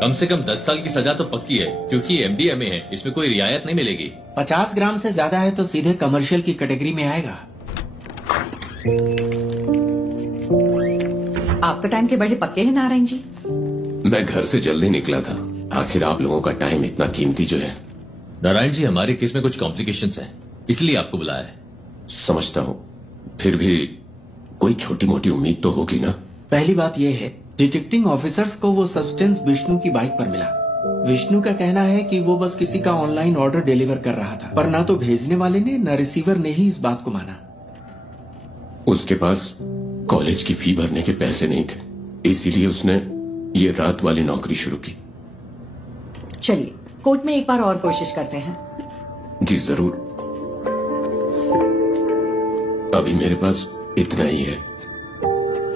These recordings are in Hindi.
कम से कम 10 साल की सजा तो पक्की है, क्योंकि एमडीएमए है, इसमें कोई रियायत नहीं मिलेगी। 50 ग्राम से ज्यादा है तो सीधे कमर्शियल की कैटेगरी में आएगा। आप तो टाइम के बड़े पक्के हैं नारायण जी। मैं घर से जल्दी निकला था, आखिर आप लोगों का टाइम इतना कीमती जो है। नारायण जी, हमारे केस में कुछ कॉम्प्लिकेशंस हैं, इसलिए आपको बुलाया है। समझता हूँ, फिर भी कोई छोटी मोटी उम्मीद तो होगी ना। पहली बात यह है, डिटेक्टिंग ऑफिसर्स को वो सब्सटेंस विष्णु की बाइक पर मिला। विष्णु का कहना है कि वो बस किसी का ऑनलाइन ऑर्डर डिलीवर कर रहा था, पर ना तो भेजने वाले ने न रिसीवर ने ही इस बात को माना। उसके पास कॉलेज की फी भरने के पैसे नहीं थे, इसीलिए उसने ये रात वाली नौकरी शुरू की। चलिए कोर्ट में एक बार और कोशिश करते हैं। जी जरूर, अभी मेरे पास इतना ही है।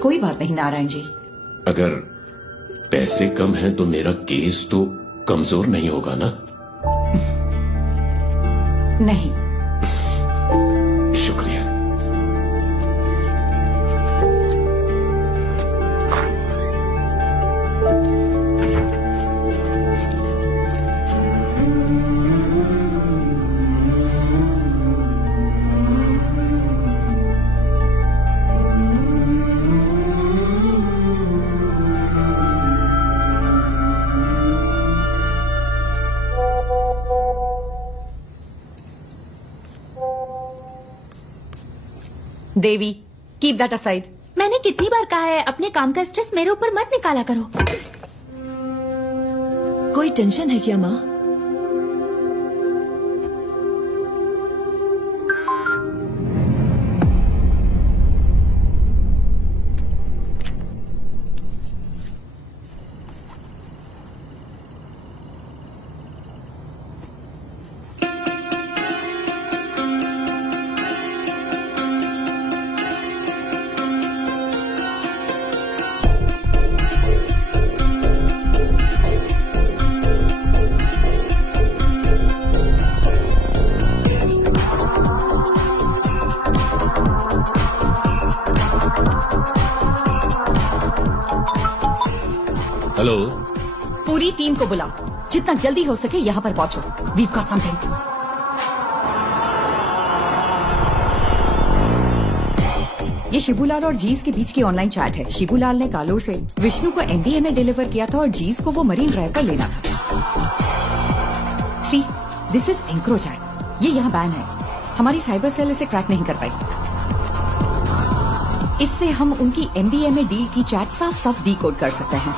कोई बात नहीं नारायण जी। अगर पैसे कम हैं तो मेरा केस तो कमजोर नहीं होगा ना? नहीं। शुक्रिया। देवी, कीप दैट असाइड। मैंने कितनी बार कहा है अपने काम का स्ट्रेस मेरे ऊपर मत निकाला करो। कोई टेंशन है क्या माँ? हेलो, पूरी टीम को बुलाओ, जितना जल्दी हो सके यहाँ पर पहुंचो। We've got something. ये शिबूलाल और जीज के बीच की ऑनलाइन चैट है। शिबूलाल ने कालोर से विष्णु को एमडीए में डिलीवर किया था और जीज को वो मरीन ड्राइव पर लेना था। सी, दिस इज एंक्रोचैट। ये यहाँ बैन है। हमारी साइबर सेल इसे क्रैक नहीं कर पाई। इससे हम उनकी एमडीए में डील की चैट साफ साफ डीकोड कर सकते हैं।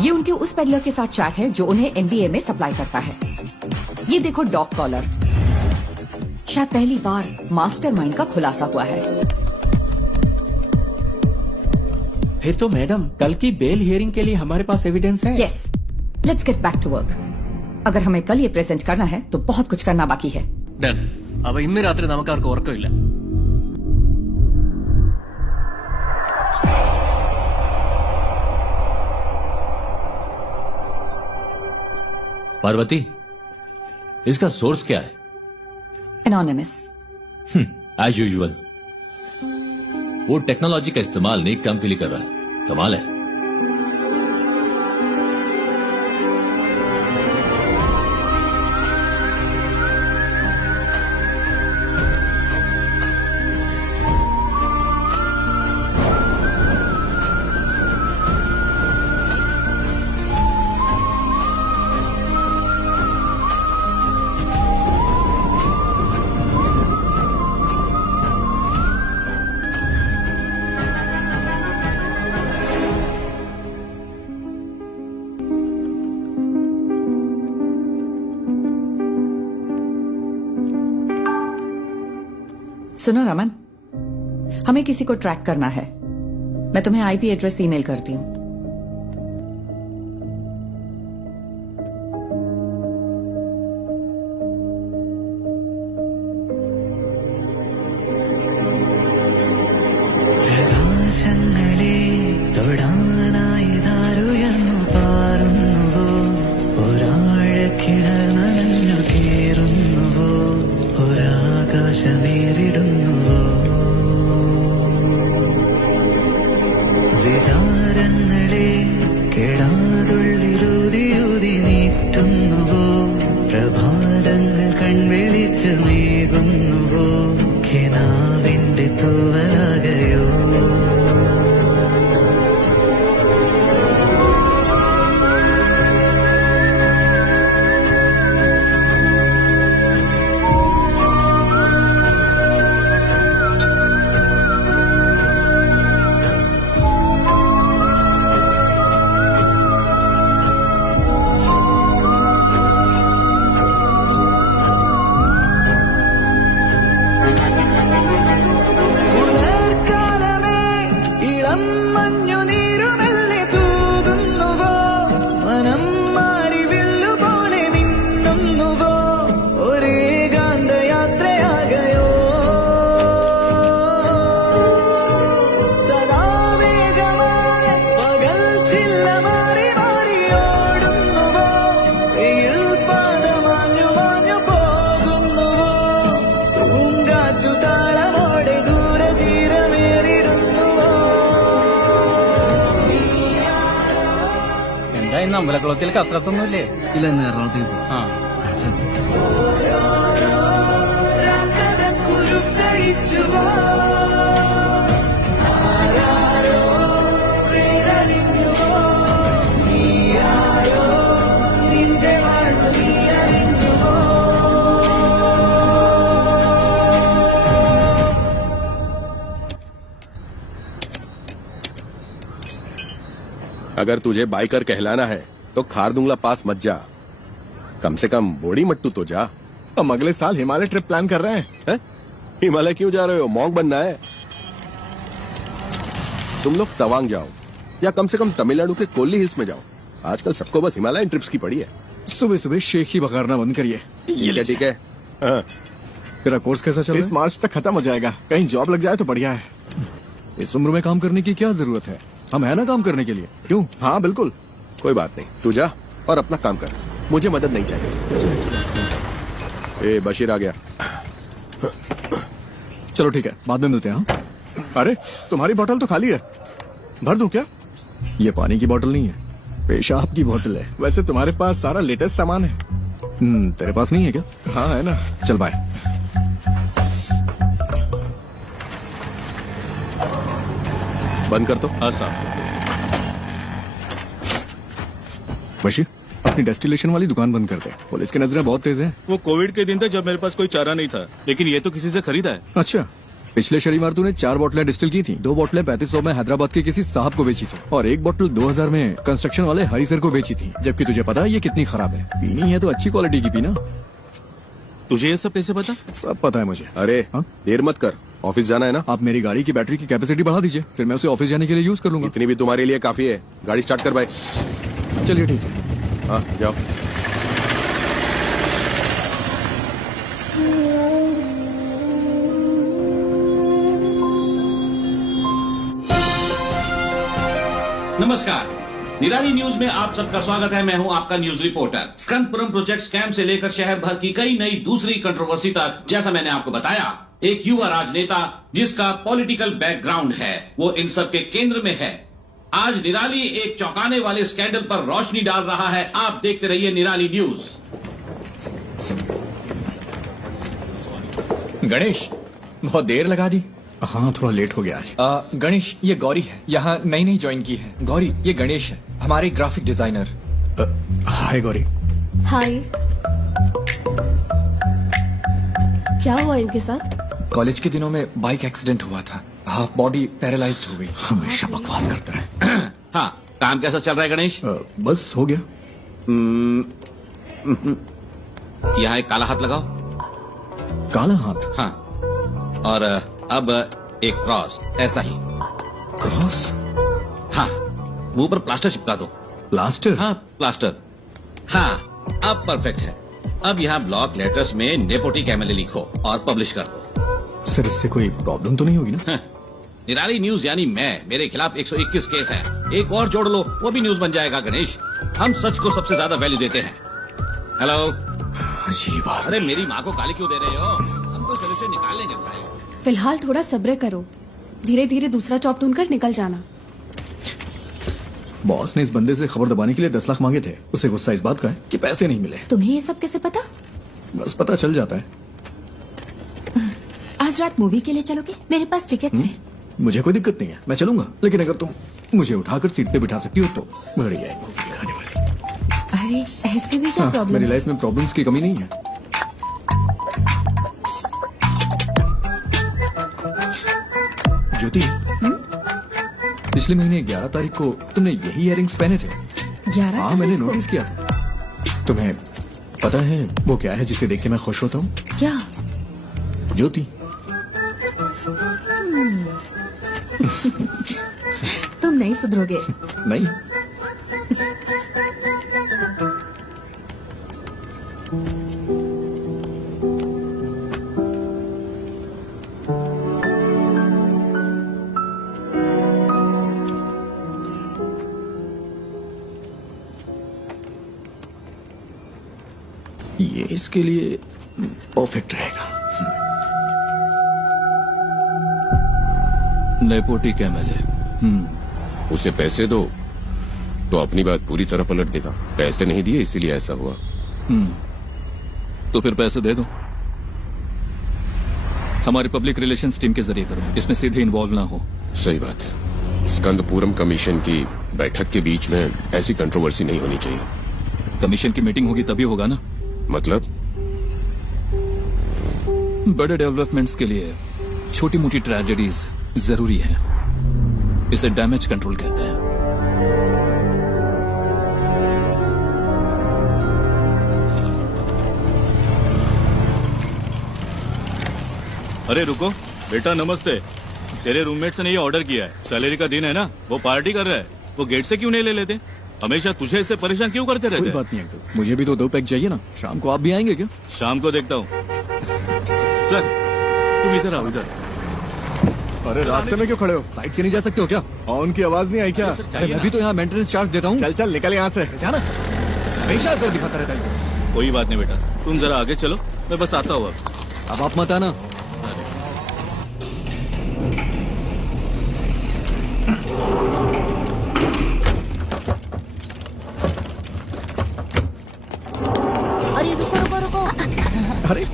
ये उनके उस पेडलर के साथ चैट है जो उन्हें एमबीए में सप्लाई करता है। ये देखो डॉग कॉलर। शायद पहली बार मास्टरमाइंड का खुलासा हुआ है। फिर तो मैडम, कल की बेल हियरिंग के लिए हमारे पास एविडेंस है। Yes, let's get back to work. अगर हमें कल ये प्रेजेंट करना है तो बहुत कुछ करना बाकी है। ഡൺ. അപ്പൊ ഇന്ന് രാത്രി നമുക്ക് ആർക്കും ഉറക്കമില്ല. पार्वती, इसका सोर्स क्या है? एनोनिमस। As usual. वो टेक्नोलॉजी का इस्तेमाल नेक काम के लिए कर रहा है। कमाल है। सुनो रमन, हमें किसी को ट्रैक करना है। मैं तुम्हें आईपी एड्रेस ईमेल करती हूँ। പ്രകാശങ്ങളെ തൊടാനായി ദാരുയർന്നു പാറുന്നുവോ, ഒരാഴക്കിണർ നനഞ്ഞു കേറുന്നുവോ, ഒരാകാശമേറിടുന്നുവോ, വിചാരങ്ങളെ കെടാതുള്ളിലൂതിയൂതി നീട്ടുന്നുവോ, പ്രഭാതങ്ങൾ കൺവെളിച്ചമേകുന്നുവോ, കിനാവിന്റെ തൂവലാകയോ. പുലർക്കാലമേ ഇളം മഞ്ഞുനീരുമെല്ലെ തൂകുന്നുവോ, മനം മാറി വില്ലുപോലെ മിന്നുന്നുവോ, ഒരേകാന്തയാത്രയാകയോ. സദാ വേഗമായി പകൽ ചില്ല മാറി മാറി ഓടുന്നുവോ, വെയിൽ പാദമാഞ്ഞു മാഞ്ഞു പോകുന്നുവോ, പൂങ്കാറ്റു താളമോടെ ദൂരതീരമേറിടുന്നുവോ. എന്താ ഇന്ന് അമ്പലക്കുളത്തിൽ കസരത്തൊന്നുമില്ലേ? ഇല്ല, ഇന്ന് എറണാകുളത്തേക്ക് പോകും. ആ കുരുക്കഴിച്ചുവോ, ആരാരോ വേരറിഞ്ഞുവോ, നീയാരോ നിന്റെ വാഴ്വ് നീ അറിഞ്ഞുവോ. अगर तुझे बाइकर कहलाना है तो खारदुंगला पास मत जा, कम से कम बोड़ी मट्टू तो जा। हम अगले साल हिमालय ट्रिप प्लान कर रहे हैं। हिमालय क्यों जा रहे हो? मॉन्क बनना है? तुम लोग तवांग जाओ या कम से कम तमिलनाडु के कोल्ली हिल्स में जाओ। आजकल सबको बस हिमालयन ट्रिप्स की पड़ी है। सुबह सुबह शेख ही बघारना बंद करिए। ठीक है। हाँ। तेरा कोर्स कैसा चल रहा है? इस मार्च तक खत्म हो जाएगा। कहीं जॉब लग जाए तो बढ़िया है। इस उम्र में काम करने की क्या जरूरत है? हम है ना काम करने के लिए। क्यों? हाँ बिल्कुल। कोई बात नहीं, तू जा और अपना काम कर, मुझे मदद नहीं चाहिए। ए बशीर आ गया। चलो ठीक है, बाद में मिलते हैं। हाँ? अरे तुम्हारी बोतल तो खाली है, भर दूं क्या? ये पानी की बोतल नहीं है, पेशाब की बोतल है। वैसे तुम्हारे पास सारा लेटेस्ट सामान है। तेरे पास नहीं है क्या? हाँ है ना। चल बाय। बंद कर तो। हाँ साहब। बशीर, अपनी डेस्टिलेशन वाली दुकान बंद कर दे। पुलिस की नजरें बहुत तेज हैं। वो कोविड के दिन थे जब मेरे पास कोई चारा नहीं था, लेकिन ये तो किसी से खरीदा है। अच्छा, पिछले शनिवार तूने 4 बोतलें डिस्टिल की थी। 2 बोतलें 3500 में हैदराबाद के किसी साहब को बेची थी और 1 बोतल 2000 में कंस्ट्रक्शन वाले हरी सर को बेची थी। जबकि तुझे पता है ये कितनी खराब है। पीनी है तो अच्छी क्वालिटी की पीना। तुझे ये सब कैसे पता? सब पता है मुझे। अरे हाँ? देर मत कर, ऑफिस जाना है ना। आप मेरी गाड़ी की बैटरी की कैपेसिटी बढ़ा दीजिए, फिर मैं उसे ऑफिस जाने के लिए यूज कर लूंगा। इतनी भी तुम्हारे लिए काफी है। गाड़ी स्टार्ट कर भाई। चलिए ठीक है। हाँ जाओ। नमस्कार, निराली न्यूज में आप सबका स्वागत है। मैं हूं आपका न्यूज रिपोर्टर। स्कंदपुरम प्रोजेक्ट स्कैम से लेकर शहर भर की कई नई दूसरी कंट्रोवर्सी तक, जैसा मैंने आपको बताया, एक युवा राजनेता जिसका पॉलिटिकल बैकग्राउंड है, वो इन सब के केंद्र में है। आज निराली एक चौंकाने वाले स्कैंडल पर रोशनी डाल रहा है। आप देखते रहिए निराली न्यूज। गणेश, बहुत देर लगा दी। हाँ, थोड़ा लेट हो गया आज। गणेश, ये गौरी है, यहाँ नई नई ज्वाइन की है। गौरी, ये गणेश है, हमारे ग्राफिक डिजाइनर। हाय गौरी। हाय। क्या हुआ इनके साथ? कॉलेज के दिनों में बाइक एक्सीडेंट हुआ था, हाफ बॉडी पैरालाइज्ड हो गई। हमेशा बकवास करता है। हाँ, काम कैसा चल रहा है गणेश? बस हो गया। यहाँ एक काला हाथ लगाओ। काला हाथ? हाँ, और अब एक क्रॉस, ऐसा ही। क्रॉस? हाँ, मुंह पर प्लास्टर चिपका दो। प्लास्टर? हाँ, प्लास्टर। हाँ, अब परफेक्ट है। अब यहाँ ब्लॉक लेटर्स में नेपोटिक एमएलए लिखो और पब्लिश कर दो। सर, इससे कोई प्रॉब्लम तो नहीं होगी ना? निराली न्यूज यानी मैं, मेरे खिलाफ 121 केस है। एक और जोड़ लो, वो भी न्यूज बन जाएगा। गणेश, हम सच को सबसे ज्यादा वैल्यू देते हैं। हेलो। अजीब आदमी। अरे मेरी माँ को गाली क्यों दे रहे हो? हम कोई सोल्यूशन निकाल लेंगे भाई। फिलहाल थोड़ा सब्र करो, धीरे धीरे दूसरा जॉब ढूंढकर निकल जाना। बॉस ने इस बंदे से खबर दबाने के लिए 10 लाख मांगे थे। उसे गुस्सा इस बात का है कि पैसे नहीं मिले। तुम्हें ये सब कैसे पता? बस पता चल जाता है। आज रात मूवी के लिए चलोगे? मेरे पास टिकट्स हैं। मुझे कोई दिक्कत नहीं है, मैं चलूंगा। लेकिन अगर तुम मुझे उठाकर सीट पे बिठा सकती हो तो बढ़िया है मूवी दिखाने वाली। अरे ऐसे भी क्या प्रॉब्लम? मेरी लाइफ में प्रॉब्लम्स की कमी नहीं है। ज्योति, पिछले महीने 11 तारीख को तुमने यही इयररिंग्स पहने थे। 11? हाँ, मैंने नोटिस किया था। तुम्हें पता है वो क्या है जिसे देख के मैं खुश होता हूँ? क्या? ज्योति। तुम नहीं सुधरोगे। नहीं। ये इसके लिए परफेक्ट रहेगा। नेपोटिक एमएलए। उसे पैसे दो तो अपनी बात पूरी तरह पलट देगा। पैसे नहीं दिए इसीलिए ऐसा हुआ। तो फिर पैसे दे दो। हमारी पब्लिक रिलेशंस टीम के जरिए करो, इसमें सीधे इन्वॉल्व ना हो। सही बात है। स्कंदपुरम कमीशन की बैठक के बीच में ऐसी कंट्रोवर्सी नहीं होनी चाहिए। कमीशन की मीटिंग होगी तभी होगा ना। मतलब? बड़े डेवलपमेंट्स के लिए छोटी मोटी ट्रेजेडीज जरूरी है। इसे डैमेज कंट्रोल कहते हैं। अरे रुको बेटा, नमस्ते। तेरे रूममेट्स ने ये ऑर्डर किया है। सैलरी का दिन है ना, वो पार्टी कर रहा है। वो गेट से क्यों नहीं ले लेते? हमेशा तुझे इससे परेशान क्यों करते रहते? कोई बात नहीं अंकल, मुझे भी तो 2 पैक चाहिए ना। शाम को आप भी आएंगे क्या? शाम को देखता हूँ। सर तुम इधर आओ, इधर। अरे रास्ते में क्यों खड़े हो? साइड से नहीं जा सकते हो क्या? हॉर्न की आवाज नहीं आई क्या? अरे मैं भी तो यहाँ मेंटेनेंस चार्ज देता हूँ। चल चल निकल यहाँ से। जाना हमेशा इधर दिखाता रहता है। कोई बात नहीं बेटा, तुम जरा आगे चलो, मैं बस आता हूँ। अब आप मत आना। अरे रुको रुको रुको। अरे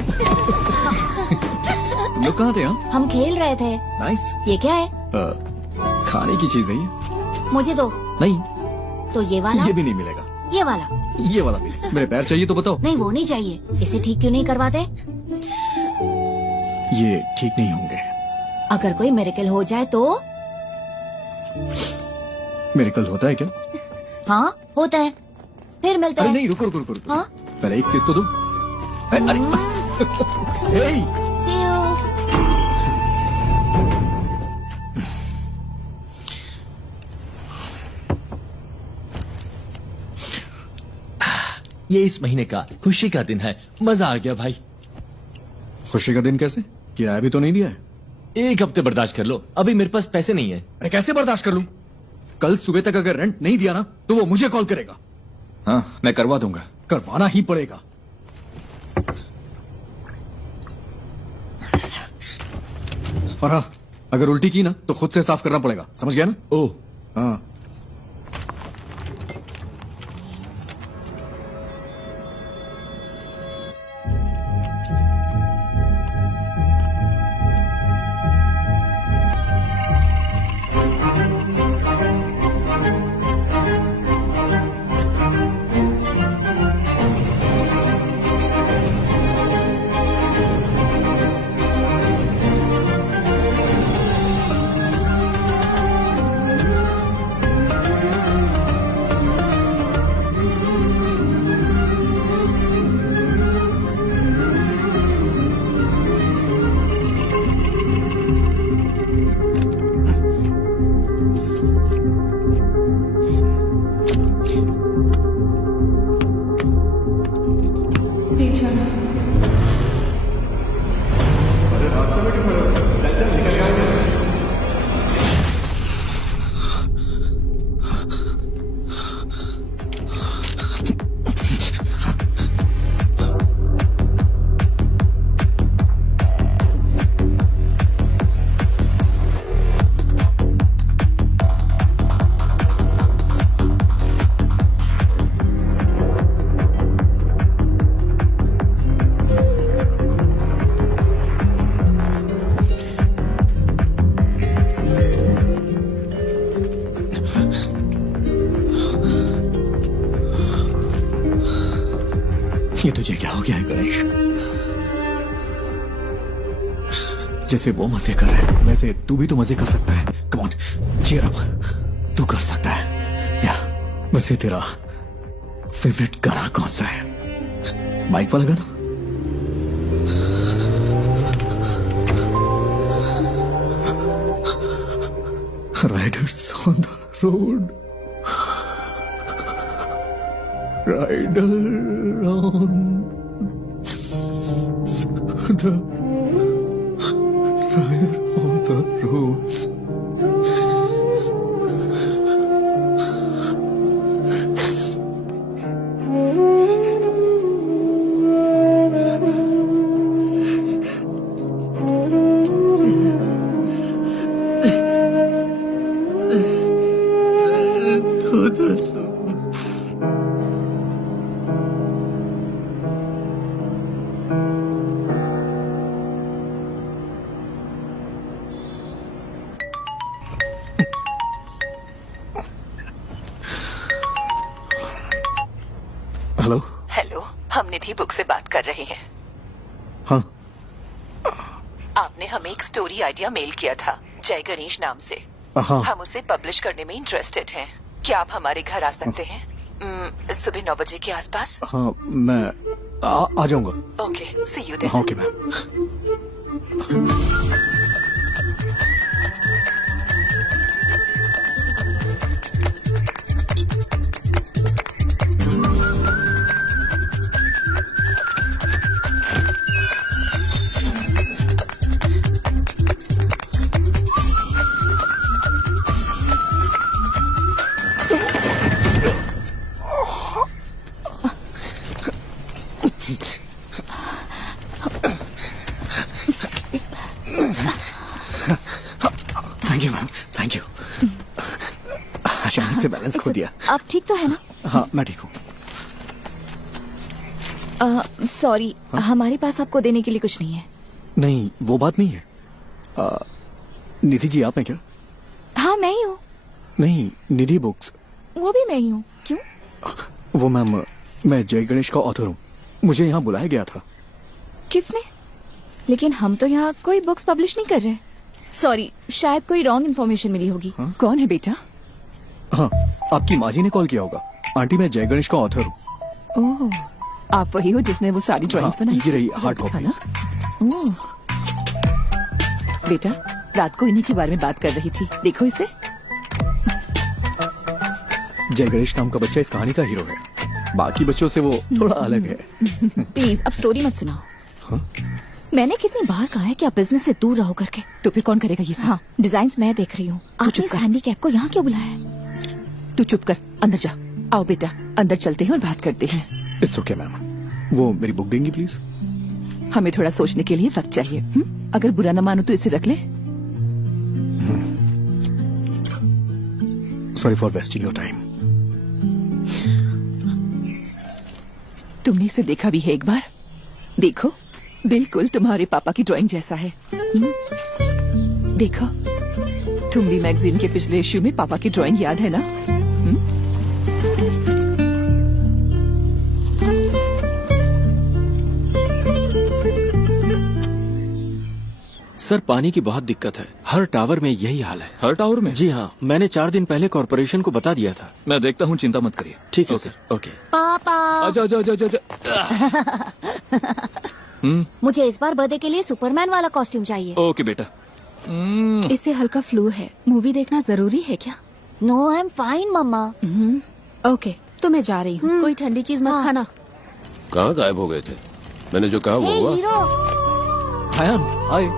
लोग कहाँ थे? हम खेल रहे थे। नाइस। ये क्या है? खाने की चीज है ये। मुझे दो। नहीं, तो ये वाला? ये भी नहीं मिलेगा। ये वाला? ये वाला भी। मेरे पैर चाहिए तो बताओ। नहीं, वो नहीं चाहिए। इसे ठीक क्यों नहीं करवाते? ये ठीक नहीं होंगे। अगर कोई मिरेकल हो जाए तो? मिरेकल होता है क्या? हाँ होता है। फिर मिलते अरे हैं। नहीं, रुको रुको रुको। हाँ? पहले एक किस तो दो। अरे हे! See you. ये इस महीने का खुशी का दिन है। मजा आ गया भाई। खुशी का दिन कैसे? किराया भी तो नहीं दिया है। 1 हफ्ते बर्दाश्त कर लो, अभी मेरे पास पैसे नहीं है। अरे कैसे बर्दाश्त कर लूं? कल सुबह तक अगर रेंट नहीं दिया ना तो वो मुझे कॉल करेगा। हाँ, मैं करवा दूंगा। करवाना ही पड़ेगा। और हाँ, अगर उल्टी की ना तो खुद से साफ करना पड़ेगा, समझ गया ना? ओह हाँ। तुझे क्या हो गया है गणेश? जैसे वो मजे कर रहे हैं वैसे तू भी तो मजे कर सकता है. Come on, cheer up. तू कर सकता है. या वैसे तेरा फेवरेट गाना कौन सा है? बाइक वाला गाना? Riders on the road. Rider on the roads. Hello. Hello, हम निधि बुक से बात कर रहे हैं. हाँ. आपने हमें एक स्टोरी आइडिया मेल किया था जय गणेश नाम से. हाँ. हम उसे पब्लिश करने में इंटरेस्टेड हैं. क्या आप हमारे घर आ सकते हैं सुबह 9 बजे के आसपास? हाँ, मैं आ जाऊंगा. Okay, see you there. हाँ, okay ma'am. Thank you ma'am, thank you. अचानक से बैलेंस खो दिया. आप ठीक तो है ना? हाँ, मैं ठीक हूँ. सॉरी, हमारे पास आपको देने के लिए कुछ नहीं है. नहीं, वो बात नहीं है. निधि जी आप हैं क्या? हाँ, मैं ही हूँ. नहीं, निधि बुक्स. वो भी मैं ही हूँ. क्यों? वो मैम, मैं जय गणेश का ऑथर हूँ. मुझे यहाँ बुलाया गया था. किसने? लेकिन हम तो यहाँ कोई बुक्स पब्लिश नहीं कर रहे. सॉरी, शायद कोई रॉन्ग इन्फॉर्मेशन मिली होगी. कौन है बेटा? हाँ, आपकी माँ जी ने कॉल किया होगा. आंटी, मैं जय गणेश का ऑथर हूँ. ओह, आप वही हो जिसने वो सारी ड्राइंग्स बनाई? ये रही हार्ड कॉपीज. बेटा, रात को इन्हीं के बारे में बात कर रही थी. देखो इसे. जय गणेश नाम का बच्चा इस कहानी का हीरो है. बाकी बच्चों से वो थोड़ा अलग है. प्लीज अब स्टोरी मत सुनाओ. मैंने कितनी बार कहा है कि आप बिजनेस से दूर रहो करके. तो फिर कौन करेगा ये सब? हाँ, डिजाइन्स मैं देख रही हूँ. आपने इस हैंडीकैप को यहाँ क्यों बुलाया है? तू चुप कर, अंदर जा. आओ बेटा, अंदर चलते हैं और बात करते हैं. It's okay ma'am. वो मेरी बुक देंगी प्लीज? हमें थोड़ा सोचने के लिए वक्त चाहिए. अगर बुरा न मानो तो इसे रख ले. Sorry for wasting your time. तुमने इसे देखा भी है एक बार? देखो, बिल्कुल तुम्हारे पापा की ड्राइंग जैसा है. देखो, तुम भी मैगजीन के पिछले इश्यू में पापा की ड्राइंग याद है ना? सर, पानी की बहुत दिक्कत है. हर टावर में यही हाल है. हर टावर में? जी हाँ, मैंने 4 दिन पहले कॉर्पोरेशन को बता दिया था. मैं देखता हूँ, चिंता मत करिए. ठीक है सर. ओके. पापा, आजा आजा आजा आजा. मुझे इस बार बर्थडे के लिए सुपरमैन वाला कॉस्ट्यूम चाहिए. ओके बेटा. इसे हल्का फ्लू है. मूवी देखना जरूरी है क्या? No, I am fine mamma. Okay, तो मैं जा रही हूँ. कोई ठंडी चीज मत खाना. कहाँ गायब हो गए थे? मैंने जो कहा वो हे हुआ. हीरो. हाय.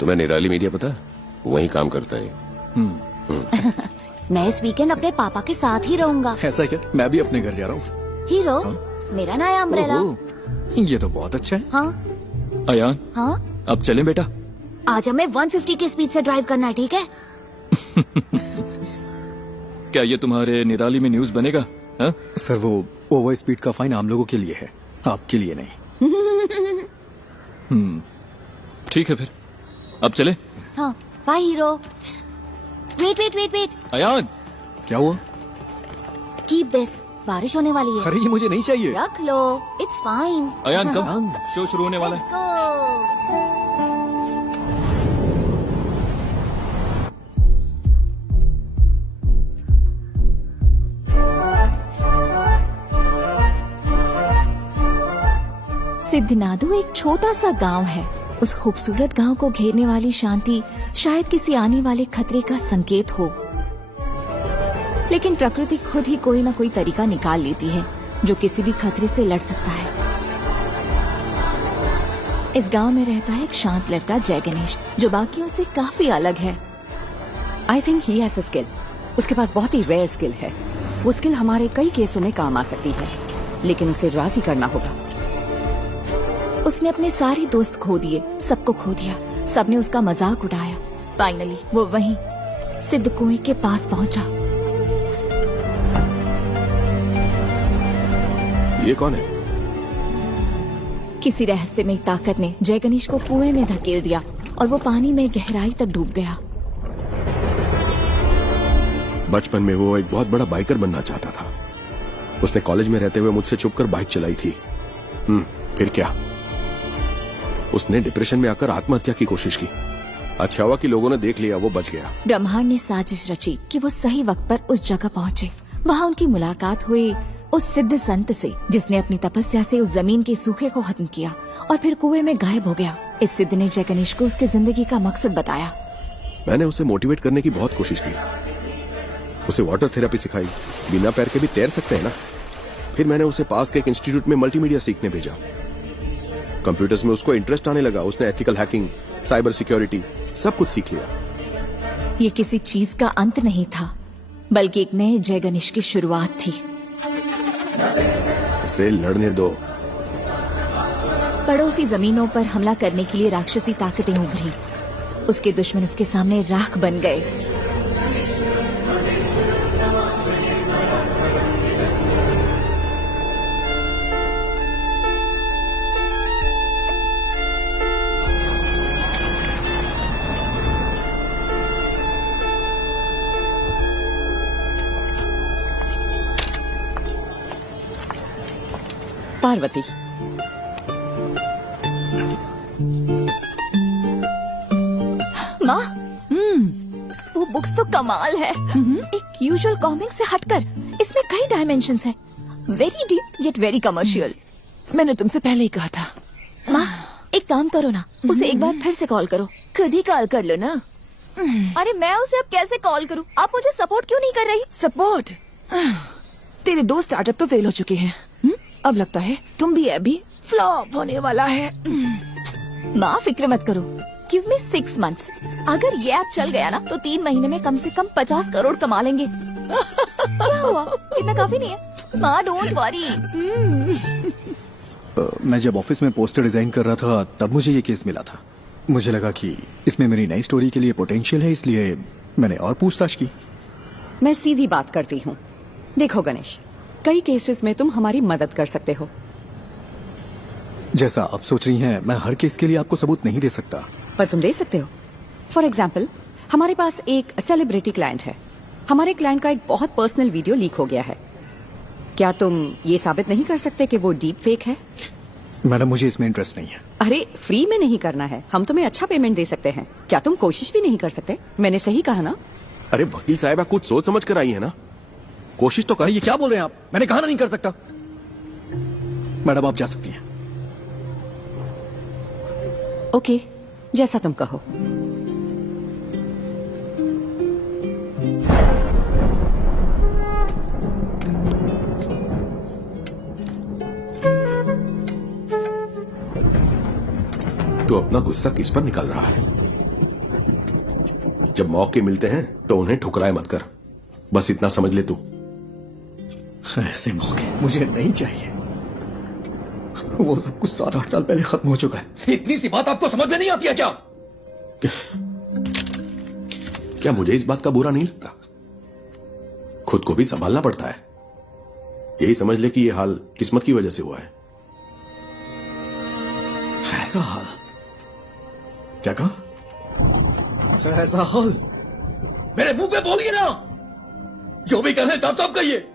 तुम्हें निराली मीडिया पता? वही काम करता है. मैं इस वीकेंड अपने पापा के साथ ही रहूंगा. ऐसा क्या? मैं भी अपने घर जा रहा हूँ. हीरो, मेरा नया अम्ब्रेला. ये तो बहुत अच्छा है. हाँ अयान, हाँ, अब चलें बेटा. आज हमें 150 की स्पीड से ड्राइव करना है, ठीक है? क्या ये तुम्हारे निराली में न्यूज बनेगा? हा? सर, वो ओवर स्पीड का फाइन आम लोगों के लिए है, आपके लिए नहीं. ठीक है फिर, अब चले. हाँ, bye hero. Wait wait wait wait. Ayan, क्या हुआ? Keep this. बारिश होने वाली है। अरे ये मुझे नहीं चाहिए। रख लो, it's fine. Ayaan come, show शुरू होने वाला है। सिद्धनादु एक छोटा सा गांव है। उस खूबसूरत गांव को घेरने वाली शांति शायद किसी आने वाले खतरे का संकेत हो, लेकिन प्रकृति खुद ही कोई ना कोई तरीका निकाल लेती है जो किसी भी खतरे से लड़ सकता है। इस गांव में रहता है एक शांत लड़का जय गणेश, जो बाकियों से काफी अलग है। I think he has a skill. उसके पास बहुत ही रेयर स्किल है। वो स्किल हमारे कई केसों में काम आ सकती है, लेकिन उसे राजी करना होगा। उसने अपने सारे दोस्त खो दिए, सबको खो दिया, सबने उसका मजाक उड़ाया। फाइनली वो वहीं सिद्ध कुएं के पास पहुंचा। ये कौन है? किसी रहस्यमय ताकत ने जय गणेश को कुएं में धकेल दिया और वो पानी में गहराई तक डूब गया। बचपन में वो एक बहुत बड़ा बाइकर बनना चाहता था। उसने कॉलेज में रहते हुए मुझसे छुपकर बाइक चलाई थी। फिर क्या? उसने डिप्रेशन में आकर आत्महत्या की कोशिश की। अच्छा हुआ कि लोगों ने देख लिया, वो बच गया। ब्रह्मांड ने साजिश रची कि वो सही वक्त पर उस जगह पहुंचे। वहाँ उनकी मुलाकात हुई उस सिद्ध संत से, जिसने अपनी तपस्या से उस जमीन के सूखे को खत्म किया और फिर कुएं में गायब हो गया। इस सिद्ध ने जय गणेश को उसकी जिंदगी का मकसद बताया। मैंने उसे मोटिवेट करने की बहुत कोशिश की, उसे वाटर थेरेपी सिखाई। बिना पैर के भी तैर सकते हैं ना। फिर मैंने उसे पास के एक इंस्टीट्यूट में मल्टीमीडिया सीखने भेजा। कंप्यूटर्स में उसको इंटरेस्ट आने लगा। उसने एथिकल हैकिंग, साइबर सिक्योरिटी सब कुछ सीख लिया। ये किसी चीज का अंत नहीं था, बल्कि एक नए जय गणेश की शुरुआत थी। उसे लड़ने दो। पड़ोसी जमीनों पर हमला करने के लिए राक्षसी ताकतें उभरी। उसके दुश्मन उसके सामने राख बन गए। पार्वती, माँ, वो बुक्स तो कमाल है। एक यूजुअल कॉमिक से हटकर इसमें कई डायमेंशंस हैं। Very deep yet very commercial. मैंने तुमसे पहले ही कहा था। माँ, एक काम करो ना, उसे एक बार फिर से कॉल करो। खुद ही कॉल कर लो ना। अरे मैं उसे अब कैसे कॉल करूँ? आप मुझे सपोर्ट क्यों नहीं कर रही? सपोर्ट? तेरे दो स्टार्टअप तो फेल हो चुके हैं। अब लगता है तुम भी अभी फ्लॉप होने वाला है। माँ फिक्र मत करो, गिव मी 6 months। अगर ये ऐप चल गया ना तो 3 महीने में कम से कम 50 करोड़ कमा लेंगे। क्या हुआ? इतना काफी नहीं है? माँ डोंट वरी। मैं जब ऑफिस में पोस्टर डिजाइन कर रहा था तब मुझे ये केस मिला था। मुझे लगा कि इसमें मेरी नई स्टोरी के लिए पोटेंशियल है, इसलिए मैंने और पूछताछ की। मैं सीधी बात करती हूँ। देखो गणेश, कई केसेस में तुम हमारी मदद कर सकते हो। जैसा आप सोच रही हैं, मैं हर केस के लिए आपको सबूत नहीं दे सकता। पर तुम दे सकते हो। फॉर एग्जाम्पल, हमारे पास एक सेलिब्रिटी क्लाइंट है। हमारे क्लाइंट का एक बहुत पर्सनल वीडियो लीक हो गया है। क्या तुम ये साबित नहीं कर सकते कि वो डीप फेक है? मैडम, मुझे इसमें इंटरेस्ट नहीं है। अरे फ्री में नहीं करना है, हम तुम्हें अच्छा पेमेंट दे सकते हैं। क्या तुम कोशिश भी नहीं कर सकते? मैंने सही कहा ना? अरे वकील साहब, कुछ सोच समझ कर आई है ना। कोशिश तो ये क्या बोल रहे हैं आप? मैंने कहा ना नहीं कर सकता। मैडम आप जा सकती हैं। ओके, जैसा तुम कहो। तो अपना गुस्सा किस पर निकाल रहा है? जब मौके मिलते हैं तो उन्हें ठुकराए मत कर। बस इतना समझ ले तू। ऐसे मौके मुझे नहीं चाहिए। वो सब कुछ 7-8 साल पहले खत्म हो चुका है। इतनी सी बात आपको समझ में नहीं आती है क्या? क्या मुझे इस बात का बुरा नहीं लगता? खुद को भी संभालना पड़ता है। यही समझ ले कि ये हाल किस्मत की वजह से हुआ है। ऐसा हाल? क्या कहा? ऐसा हाल? मेरे मुंह पे बोलिए ना। जो भी कहना है साफ साफ कहिए।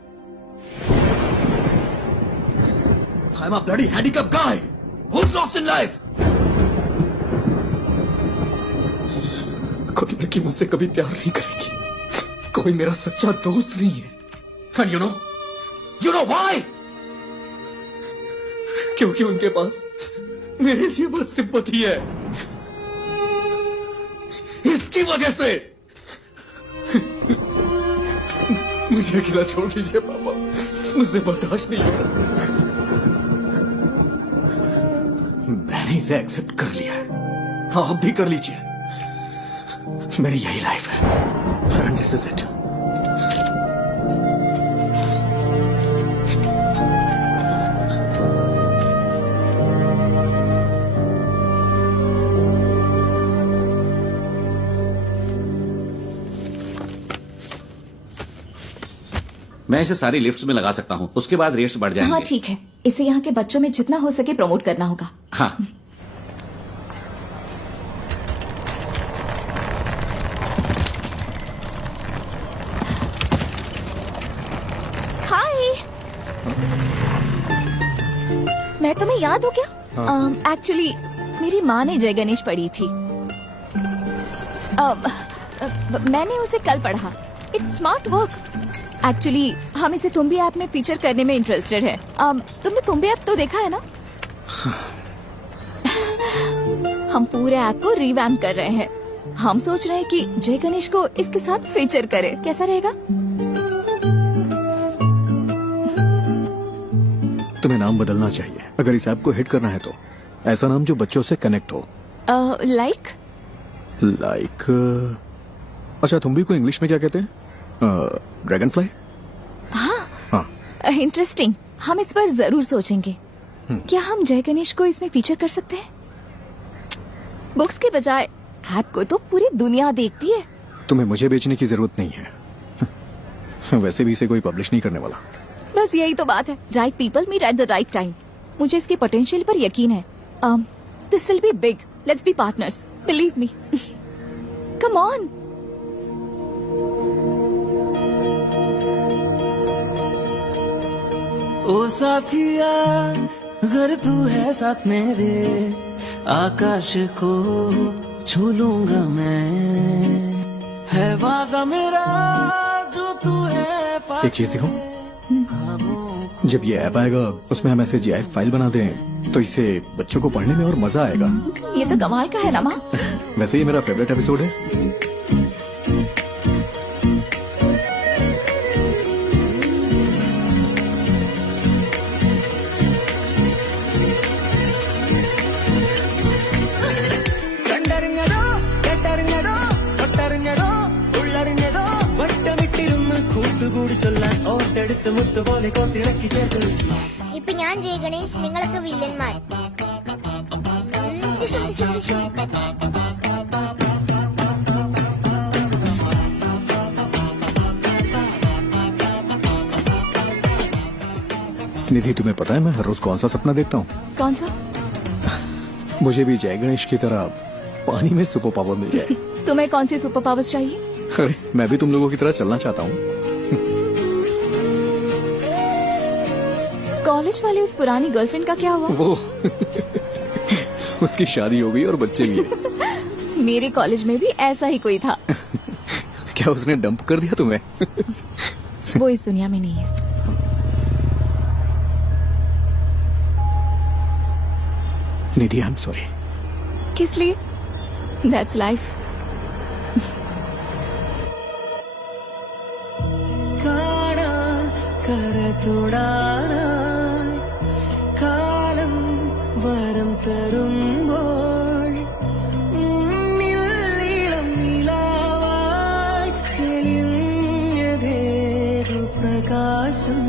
I'm a bloody handicapped guy who's lost in life. कोई लड़की मुझसे कभी प्यार नहीं करेगी, कोई मेरा सच्चा दोस्त नहीं है। And you know why? क्योंकि उनके पास मेरे लिए बस सिंपैथी है। इसकी वजह से मुझे अकेला छोड़ दीजिए पापा, मुझे बर्दाश्त नहीं हो रहा। मैंने इसे एक्सेप्ट कर लिया है, आप भी कर लीजिए। मेरी यही लाइफ है एंड दिस इज इट। मैं इसे सारी लिफ्ट्स में लगा सकता हूँ, उसके बाद रेट्स बढ़ जाएंगे। हाँ ठीक है, इसे यहाँ के बच्चों में जितना हो सके प्रमोट करना होगा। हाँ। हाय, मैं तुम्हें याद हूँ क्या? एक्चुअली मेरी माँ ने जय गणेश पढ़ी थी। मैंने उसे कल पढ़ा। It's smart work. एक्चुअली हम इसे तुम्बी ऐप में फीचर करने में इंटरेस्टेड है। तुमने तुम्बी ऐप तो देखा है ना? हम पूरे ऐप को रिवैम्प कर रहे हैं। हम सोच रहे हैं कि जय गणेश को इसके साथ फीचर करें, कैसा रहेगा? तुम्हें नाम बदलना चाहिए अगर इस ऐप को हिट करना है तो। ऐसा नाम जो बच्चों से कनेक्ट हो। लाइक अच्छा, तुम्बी को इंग्लिश में क्या कहते हैं? Dragon fly. हाँ, इंटरेस्टिंग। हम इस पर जरूर सोचेंगे। क्या हम जय गणेश को इसमें फीचर कर सकते हैं? बुक्स के बजाय ऐप को तो पूरी दुनिया देखती है। तुम्हें मुझे बेचने की जरूरत नहीं है। वैसे भी इसे कोई पब्लिश नहीं करने वाला। बस यही तो बात है। Right people meet at the right time. मुझे इसके पोटेंशियल पर यकीन है। This will be big. Let's be partners, believe me. Come on. ओ साथिया, अगर तू है साथ मेरे, आकाश को छू लूंगा मैं। है वादा मेरा जो तू है पास। एक चीज दिखाऊं? जब ये ऐप आएगा उसमें हम ऐसे GIF फाइल बना दें तो इसे बच्चों को पढ़ने में और मजा आएगा। ये तो कमाल का है ना माँ। वैसे ये मेरा फेवरेट एपिसोड है। കണ്ടറിഞ്ഞതോ കേട്ടറിഞ്ഞതോ തൊട്ടറിഞ്ഞതോ ഉള്ളറിഞ്ഞതോ വട്ടമിട്ടിരുന്ന് കൂട്ടുകൂടി ചൊല്ലാൻ ഓർത്തെടുത്ത് മുത്തുപോലെ കോർത്തിണക്കി ചേർത്ത്. ഇപ്പൊ ഞാൻ ജയ ഗണേഷ്, നിങ്ങളൊക്കെ വില്ലന്മാർ. ഡിഷും, ഡിഷും, ഡിഷും. निधि, तुम्हें पता है मैं हर रोज कौन सा सपना देखता हूँ? कौन सा? मुझे भी जय गणेश की तरह पानी में सुपर पावर मिल जाए। तुम्हें कौन सी सुपर पावर्स चाहिए? अरे मैं भी तुम लोगों की तरह चलना चाहता हूँ। कॉलेज वाले उस पुरानी गर्लफ्रेंड का क्या हुआ? वो उसकी शादी हो गई और बच्चे भी हैं। मेरे कॉलेज में भी ऐसा ही कोई था। क्या उसने डंप कर दिया तुम्हें? वो इस दुनिया में नहीं है। निधि, आई एम सॉरी। किस लिए? That's life. കാലം വരം തരുമ്പോൾ മുന്നിൽ നിലാവായി തെളിഞ്ഞതേതു പ്രകാശം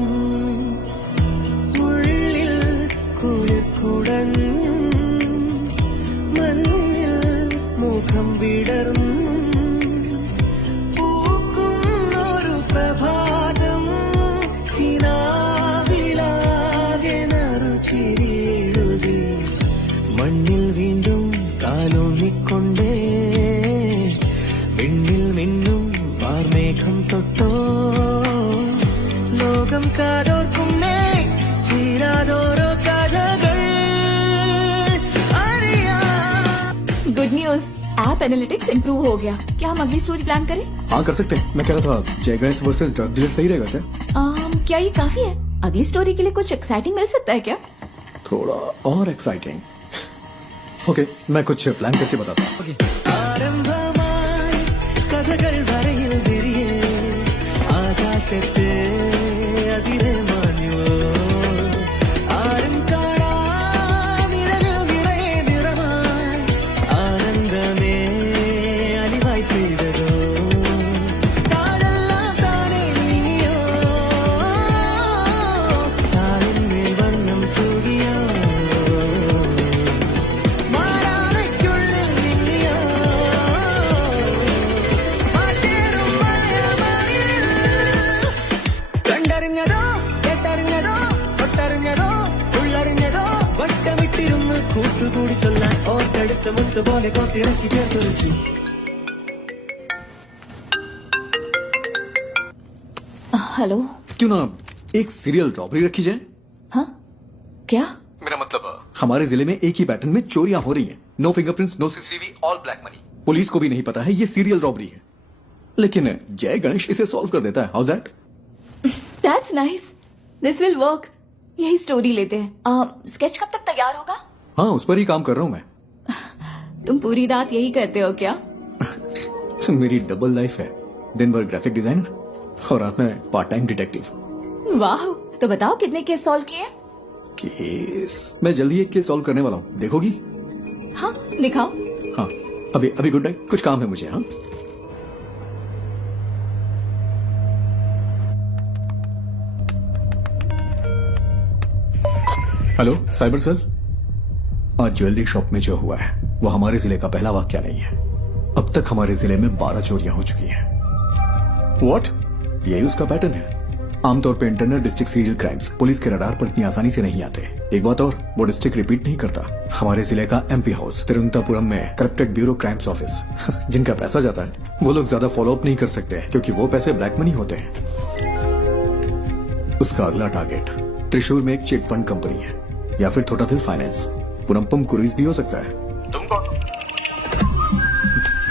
ഉള്ളിൽ കുളിർക്കുടഞ്ഞും മഞ്ഞിൽ മുഖം വിടർന്നും പൂക്കും ഒരു പ്രഭാതം ചിരിയെഴുതി മണ്ണിൽ വീണ്ടും കാലൂന്നിക്കൊണ്ടേ വിണ്ണിൽ മിന്നും വാർമേഘം തൊട്ടോ ലോകം കാതോർക്കുന്നേ തീരാതോരോ കഥ ऐप एनालिटिक्स इम्प्रूव हो गया। क्या हम अगली स्टोरी प्लान करें? हाँ कर सकते हैं। मैं कह रहा था जय गणेश वर्सेस ड्रग डीलर सही रहेगा क्या? क्या ये काफी है? अगली स्टोरी के लिए कुछ एक्साइटिंग मिल सकता है क्या? थोड़ा और एक्साइटिंग। ओके, मैं कुछ प्लान करके बताता हूँ। ആരംഭമായി കഥകൾ വരയിൽ വിരിയേ ആകാശത്തെ അതിരെ മാഞ്ഞു ആരും കാണാ നിഴലിൽ നിറയെ നിറമായി ആനന്ദമേ അലിവായി പെയ്തതോ താഴെല്ലാം താനേ നീയോ താളിന്മേൽ വർണ്ണം തൂകിയോ കണ്ടറിഞ്ഞതോ കേട്ടറിഞ്ഞതോ തൊട്ടറിഞ്ഞതോ ഉള്ളറിഞ്ഞതോ വട്ടമിട്ടിരുന്ന് കൂട്ടുകൂടി ചൊല്ലാൻ ഓർത്തെടുത്ത മുത്ത് പോലെ കോത്തിറക്കി ചേർത്തൊരുച്ചു हेलो। क्यों ना एक सीरियल रॉबरी रखी जाए? हाँ क्या? मेरा मतलब हमारे जिले में एक ही पैटर्न में चोरियां हो रही हैं। No fingerprints, no CCTV, all black money. Police को भी नहीं पता है ये सीरियल रॉबरी है, लेकिन जय गणेश इसे सॉल्व कर देता है। How that? That's nice, this will work. यही स्टोरी लेते हैं। स्केच कब तक तैयार होगा? हाँ, उस पर ही काम कर रहा हूँ मैं। तुम पूरी रात यही करते हो क्या? मेरी डबल लाइफ है, दिन भर ग्राफिक डिजाइनर और रात में पार्ट टाइम डिटेक्टिव। वाह, तो बताओ कितने केस सॉल्व किए? केस मैं जल्दी एक केस सॉल्व करने वाला हूँ, देखोगी? हाँ दिखाओ। हाँ अभी गुड नाइट, कुछ काम है मुझे। हाँ हेलो साइबर सेल। आज ज्वेलरी शॉप में जो हुआ है वो हमारे जिले का पहला वाकया नहीं है। अब तक हमारे जिले में 12 चोरियां हो चुकी हैं। व्हाट? यही उसका पैटर्न है। आमतौर पे internal district serial crimes police के रडार पर इतनी आसानी से नहीं आते। एक बात और, वो डिस्ट्रिक्ट रिपीट नहीं करता। हमारे जिले का एमपी हाउस तिरुवनंतपुरम में करप्टेड ब्यूरो क्राइम्स ऑफिस जिनका पैसा जाता है वो लोग ज्यादा फॉलो अप नहीं कर सकते क्योंकि वो पैसे ब्लैक मनी होते हैं। उसका अगला टारगेट त्रिशूर में एक चिट फंड कंपनी है या फिर थोटाथिल फाइनेंस, पुनम्पम क्रूइज भी हो सकता है। तुम कौन?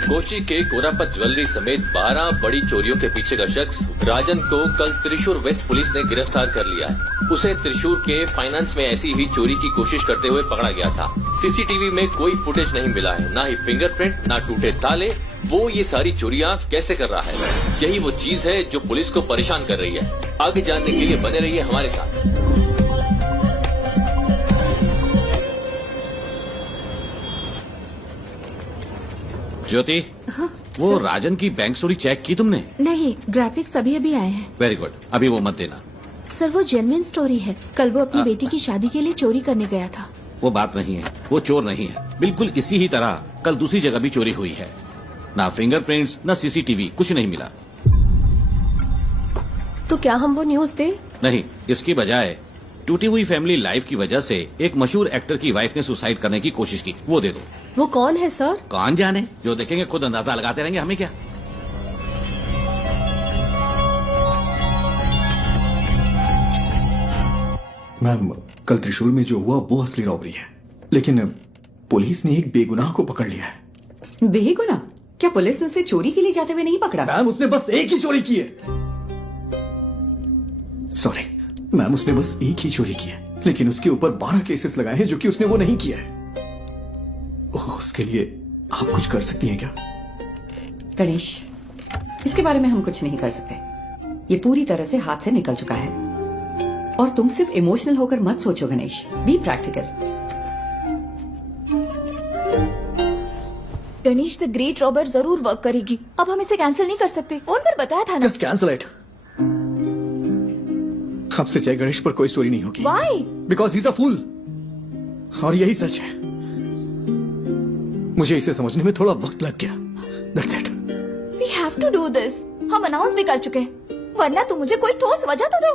कोची के कोरापत ज्वेलरी समेत 12 बड़ी चोरियों के पीछे का शख्स राजन को कल त्रिशूर वेस्ट पुलिस ने गिरफ्तार कर लिया है। उसे त्रिशूर के फाइनेंस में ऐसी ही चोरी की कोशिश करते हुए पकड़ा गया था। सीसीटीवी में कोई फुटेज नहीं मिला है, ना ही फिंगरप्रिंट, ना टूटे ताले। वो ये सारी चोरियां कैसे कर रहा है, यही वो चीज है जो पुलिस को परेशान कर रही है। आगे जानने के लिए बने रहिए हमारे साथ। ज्योति, हाँ, वो राजन की बैंक स्टोरी चेक की तुमने? नहीं, ग्राफिक्स अभी अभी आए हैं। वेरी गुड, अभी वो मत देना। सर वो जेन्युइन स्टोरी है। कल वो अपनी बेटी की शादी के लिए चोरी करने गया था। वो बात नहीं है, वो चोर नहीं है। बिल्कुल इसी ही तरह कल दूसरी जगह भी चोरी हुई है। ना फिंगरप्रिंट्स, ना सीसीटीवी, कुछ नहीं मिला। तो क्या हम वो न्यूज दे? नहीं, इसकी बजाय टूटी हुई फैमिली लाइफ की वजह से एक मशहूर एक्टर की वाइफ ने सुसाइड करने की कोशिश की, वो दे दो। वो कौन है सर? कौन जाने, जो देखेंगे खुद अंदाजा लगाते रहेंगे, हमें क्या। मैम, कल त्रिशूर में जो हुआ वो असली रॉबरी है, लेकिन पुलिस ने एक बेगुनाह को पकड़ लिया है। बेगुनाह? क्या पुलिस ने उसे चोरी के लिए जाते हुए नहीं पकड़ा? मैम, उसने बस एक ही चोरी की है। सॉरी मैम, उसने बस एक ही चोरी की है, लेकिन उसके ऊपर 12 केसेस लगाए हैं जो कि उसने वो नहीं किया है। उसके लिए आप कुछ कर सकती हैं क्या? गणेश, इसके बारे में हम कुछ नहीं कर सकते। ये पूरी तरह से हाथ से निकल चुका है। और तुम सिर्फ इमोशनल होकर मत सोचो Ganesh, be practical. Ganesh the great robber जरूर वर्क करेगी। अब हम इसे कैंसिल नहीं कर सकते, फोन पर बताया था ना। Just cancel it. अब से जय गणेश पर कोई स्टोरी नहीं होगी। Why? Because he is a fool. और यही सच है। मुझे इसे समझने में थोड़ा वक्त लग गया। That's it. We have to do this. हम अनाउंस भी कर चुके हैं, वरना तुम मुझे कोई ठोस वजह तो दो।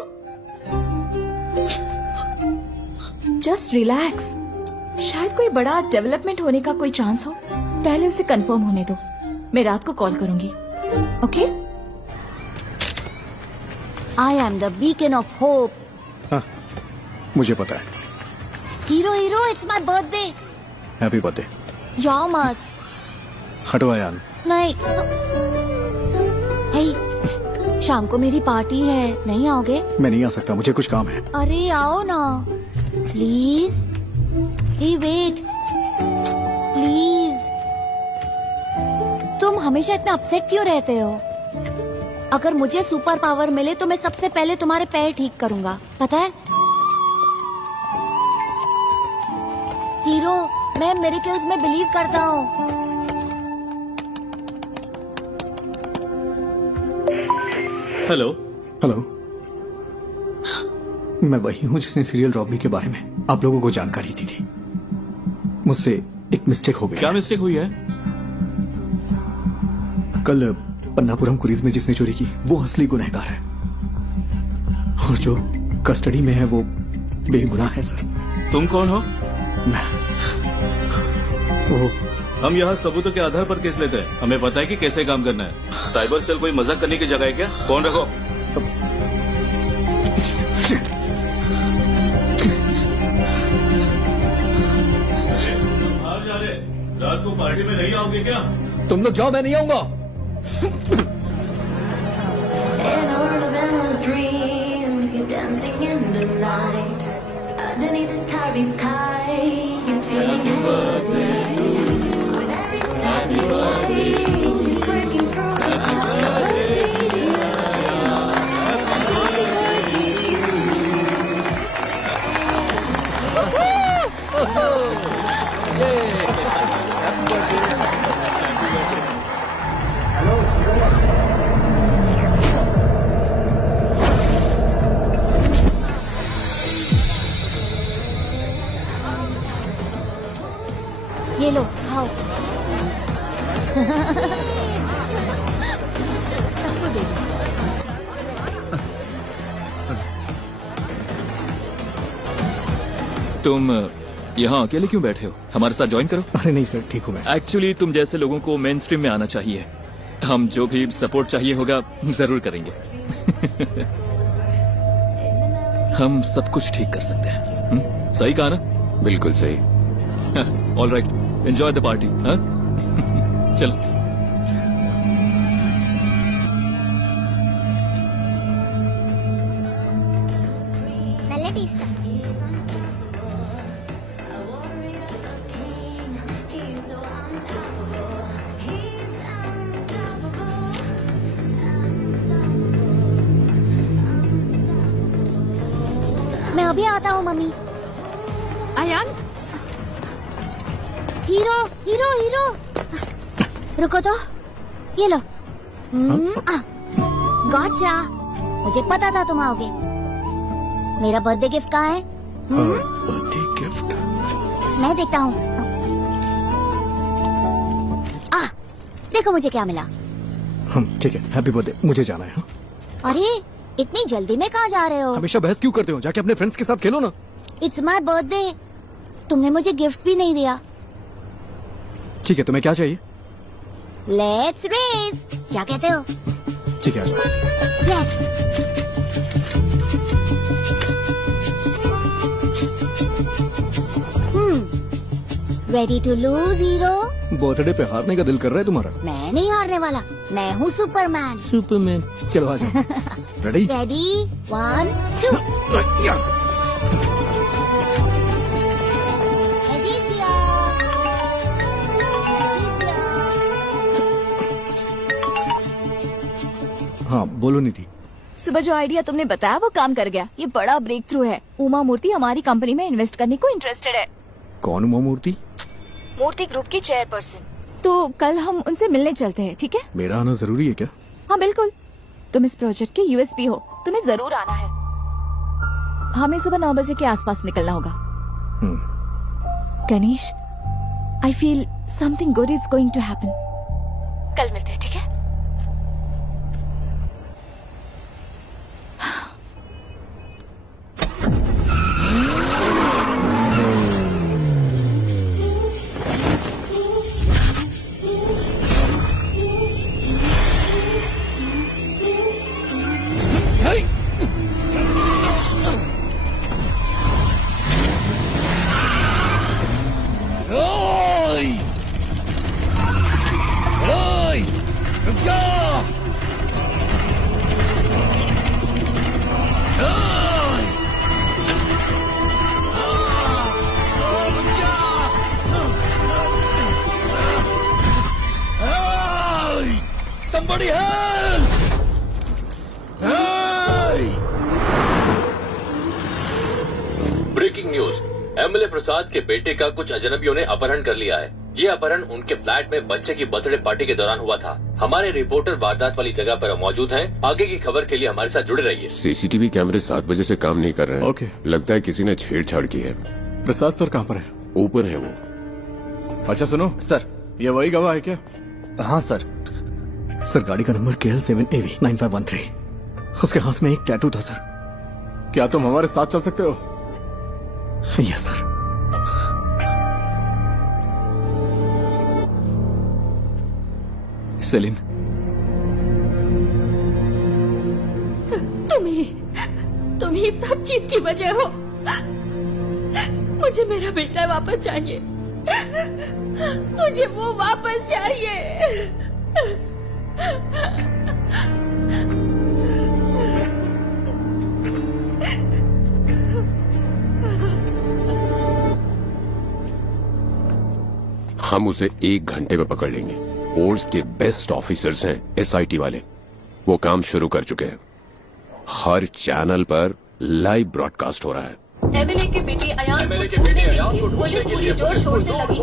जस्ट रिलैक्स, शायद कोई बड़ा डेवलपमेंट होने का कोई चांस हो। पहले उसे कंफर्म होने दो, मैं रात को कॉल करूंगी। Okay? I am the beacon of hope. हाँ, मुझे पता है। Hero, it's my birthday. Happy birthday. जाओ मत। हटो अयान। नहीं। हे, शाम को मेरी पार्टी है, नहीं आओगे? मैं नहीं आ सकता, मुझे कुछ काम है। अरे आओ ना प्लीज। Hey wait please. तुम हमेशा इतना अपसेट क्यों रहते हो? अगर मुझे सुपर पावर मिले तो मैं सबसे पहले तुम्हारे पैर ठीक करूंगा, पता है? हीरो, मैं मिरेकल्स में बिलीव करता हूँ। हेलो। हेलो, मैं वही हूँ जिसने सीरियल रॉबरी के बारे में आप लोगों को जानकारी दी थी। मुझसे एक मिस्टेक हो गई। क्या मिस्टेक हुई है? कल पन्नापुरम क्रूज में जिसने चोरी की वो असली गुनहगार है, और जो कस्टडी में है वो बेगुनाह है सर। तुम कौन हो? तो हम यहाँ सबूतों के आधार पर केस लेते हैं। हमें पता है कि कैसे काम करना है। साइबर सेल कोई मजाक करने की जगह है क्या? फोन रखो। बाहर जा रहे, रात को पार्टी में नहीं आओगे क्या? तुम लोग जाओ, मैं नहीं आऊंगा। ये लो, खाओ। सबको दे दो। तुम यहाँ अकेले क्यों बैठे हो? हमारे साथ ज्वाइन करो। अरे नहीं सर, ठीक हूँ मैं। एक्चुअली तुम जैसे लोगों को मेन स्ट्रीम में आना चाहिए। हम जो भी सपोर्ट चाहिए होगा जरूर करेंगे। हम सब कुछ ठीक कर सकते हैं। सही कहा ना? बिल्कुल सही। All right, enjoy the party. चलो। मैं अभी आता हूँ mummy. Ayan, hero hero hero, रुको तो, ये लो। गॉटचा, मुझे पता था तुम आओगे। मेरा बर्थडे गिफ्ट कहाँ है? बर्थडे गिफ्ट मैं देखता हूँ। देखो मुझे क्या मिला। ठीक है, हैप्पी बर्थडे। मुझे जाना है। अरे इतनी जल्दी में कहाँ जा रहे हो? हमेशा बहस क्यों करते हो? जाके अपने फ्रेंड्स के साथ खेलो ना। इट्स माय बर्थडे, तुमने मुझे गिफ्ट भी नहीं दिया। ठीक है, तुम्हें क्या चाहिए? लेट्स रेस, क्या कहते हो? ठीक है, आ जाओ। Yes. Ready to lose hero? Birthday पे हारने का दिल कर रहा है तुम्हारा? मैं नहीं हारने वाला, मैं हूँ सुपरमैन। सुपरमैन। चलो आ जाओ। रेडी? रेडी, 1 2। जीत गया। हाँ बोलो निधि। सुबह जो आइडिया तुमने बताया वो काम कर गया। ये बड़ा ब्रेक थ्रू है। उमा मूर्ति हमारी कंपनी में इन्वेस्ट करने को इंटरेस्टेड है। कौन उमा मूर्ति? मूर्ति ग्रुप की चेयरपर्सन। तो कल हम उनसे मिलने चलते हैं, ठीक है? मेरा आना जरूरी है क्या? हाँ बिल्कुल, तुम इस प्रोजेक्ट के यूएसपी हो, तुम्हें जरूर आना है। हमें सुबह 9 बजे के आसपास निकलना होगा। Ganesh, I feel something good is going to happen. कल मिलते हैं, ठीक है? Bloody hell! Breaking news, MLA Prasad के बेटे का कुछ अजनबियों ने अपहरण कर लिया है। ये अपहरण उनके फ्लैट में बच्चे की बर्थडे पार्टी के दौरान हुआ था। हमारे रिपोर्टर वारदात वाली जगह पर मौजूद हैं। आगे की खबर के लिए हमारे साथ जुड़े रहिए। सीसीटीवी कैमरे 7 बजे से काम नहीं कर रहे हैं। ओके। लगता है किसी ने छेड़छाड़ की है। प्रसाद सर कहाँ पर है? ऊपर है वो। अच्छा सुनो सर। ये वही गवाह है क्या? हाँ सर। सर गाड़ी का नंबर KL7AV9513। उसके हाथ में एक टैटू था सर। क्या तुम हमारे साथ चल सकते हो? Yes sir. सेलिन, तुम ही सब चीज की वजह हो। मुझे मेरा बेटा वापस चाहिए। मुझे वो वापस चाहिए। हम उसे 1 घंटे में पकड़ लेंगे। फोर्स के बेस्ट ऑफिसर्स हैं SIT वाले। वो काम शुरू कर चुके हैं। हर चैनल पर लाइव ब्रॉडकास्ट हो रहा है। एमएलए के बेटे अयान को ढूंढने के लिए पुलिस पूरी जोर शोर से लगी है।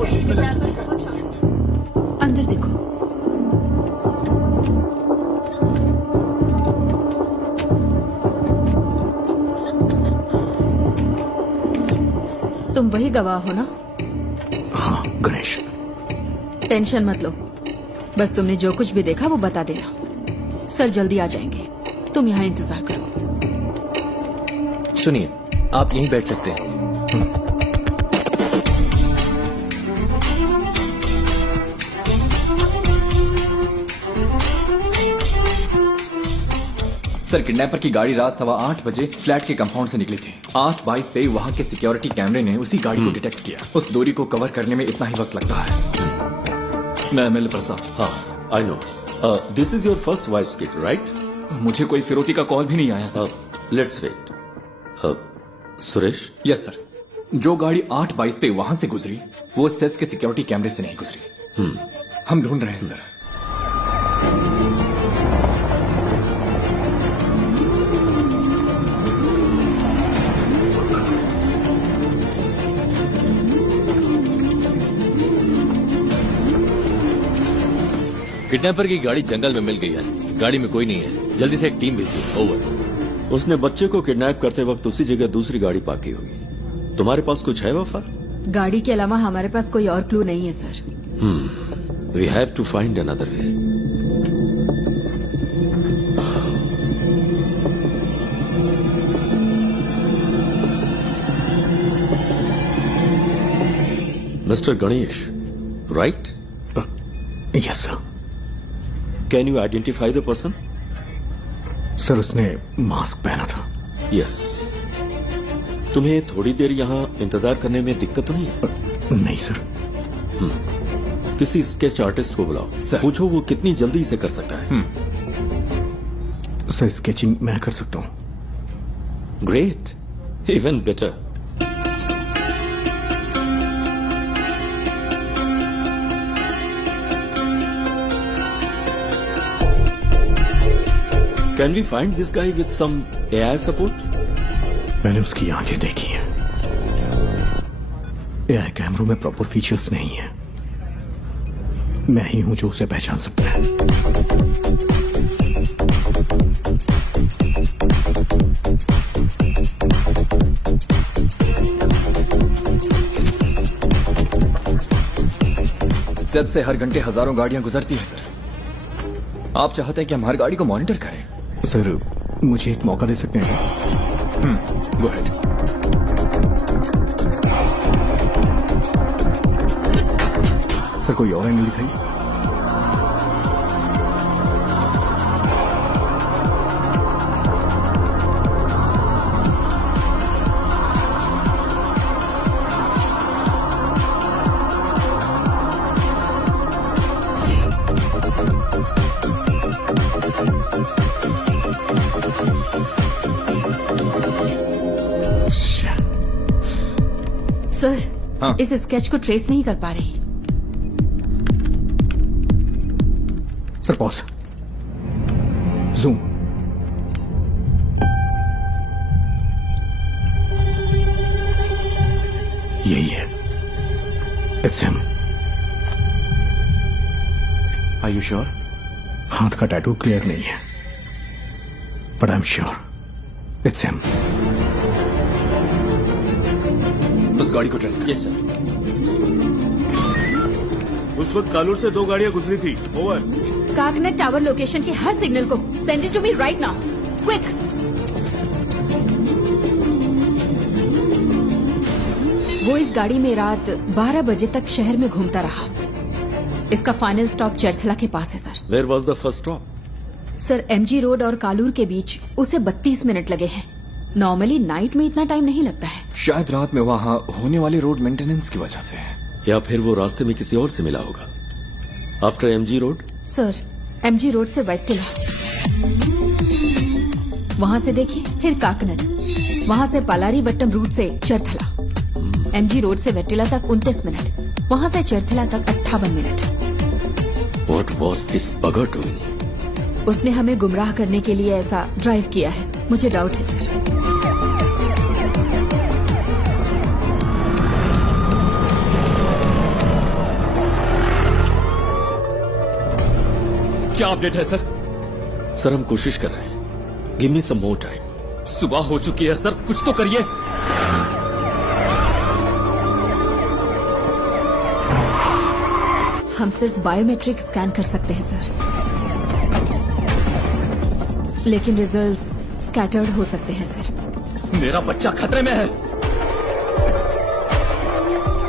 अंदर देखो। तुम वही गवाह हो ना? हाँ गणेश। टेंशन मत लो, बस तुमने जो कुछ भी देखा वो बता देना। सर जल्दी आ जाएंगे, तुम यहाँ इंतजार करो। सुनिए, आप यहीं बैठ सकते हैं। सर किडनैपर की गाड़ी रात 8:15 बजे फ्लैट के कंपाउंड से निकली थी। 8:22 पे वहाँ के सिक्योरिटी कैमरे ने उसी गाड़ी को डिटेक्ट किया। उस दूरी को कवर करने में इतना ही वक्त लगता है। मैं एमएलए प्रसाद। हाँ, I know. This is your first wife's kid, right? मुझे कोई फिरौती का कॉल भी नहीं आया sir. Let's wait. Suresh? Yes sir. जो गाड़ी 8:22 पे वहां से गुजरी वो सेस के सिक्योरिटी कैमरे से नहीं गुजरी। हम ढूंढ रहे हैं सर। किडनैपर की गाड़ी जंगल में मिल गई है। गाड़ी में कोई नहीं है। जल्दी से एक टीम भेजिए। ओवर। उसने बच्चे को किडनैप करते वक्त उसी जगह दूसरी गाड़ी पार्क की होगी। तुम्हारे पास कुछ है वफा? गाड़ी के अलावा हमारे पास कोई और क्लू नहीं है sir. We have to find another way. Mister Ganesh, right? Yes sir. Can you identify the person? Sir उसने मास्क पहना था। यस। तुम्हें थोड़ी देर यहाँ इंतजार करने में दिक्कत तो नहीं है? नहीं सर। किसी स्केच आर्टिस्ट को बुलाओ। पूछो वो कितनी जल्दी इसे कर सकता है। सर स्केचिंग मैं कर सकता हूँ। Great, even better. Can we find this guy with some AI support? मैंने उसकी आंखें देखी हैं। AI कैमरों में प्रॉपर फीचर्स नहीं है। मैं ही हूं जो उसे पहचान सकता है। सेट से हर घंटे हजारों गाड़ियां गुजरती है सर। आप चाहते हैं कि हम हर गाड़ी को मॉनिटर करें? सर मुझे एक मौका दे सकते हैं? Go ahead. सर कोई और एंगल दिखाइए। सर इस स्केच को ट्रेस नहीं कर पा रही। Sir pause. जूम। यही है, it's him. Are you sure? हाथ का टैटू क्लियर नहीं है, but I am sure it's him. उस गाड़ी को ट्रेस कर। Yes sir. उस वक्त कालूर से 2 गाड़ियां गुजरी थी। ओवर। काकनेट टावर लोकेशन के हर सिग्नल को send it to me right now, quick. वो इस गाड़ी में रात 12 बजे तक शहर में घूमता रहा। इसका फाइनल स्टॉप चरथला के पास है sir. Where was the first stop? Sir MG road और कालूर के बीच उसे 32 मिनट लगे हैं। नॉर्मली नाइट में इतना टाइम नहीं लगता है। शायद रात में वहाँ होने वाली रोड मेंटेनेंस की वजह से है, या फिर वो रास्ते में किसी और से मिला होगा। After MG road? Sir MG road से वैट्टिला, वहाँ से देखिए, फिर काकनद, वहाँ से पालारी वट्टम रूट से चरथला। एमजी रोड से वैट्टिला तक 29 मिनट, वहाँ से चरथला तक 58 minute. What was this bugger doing? उसने हमें गुमराह करने के लिए ऐसा ड्राइव किया है। मुझे डाउट है सर। क्या अपडेट है सर? सर हम कोशिश कर रहे हैं। गिव मी सम मोर टाइम। सुबह हो चुकी है सर, कुछ तो करिए। हम सिर्फ बायोमेट्रिक स्कैन कर सकते हैं सर, लेकिन रिजल्ट्स स्कैटर्ड हो सकते हैं सर। मेरा बच्चा खतरे में है।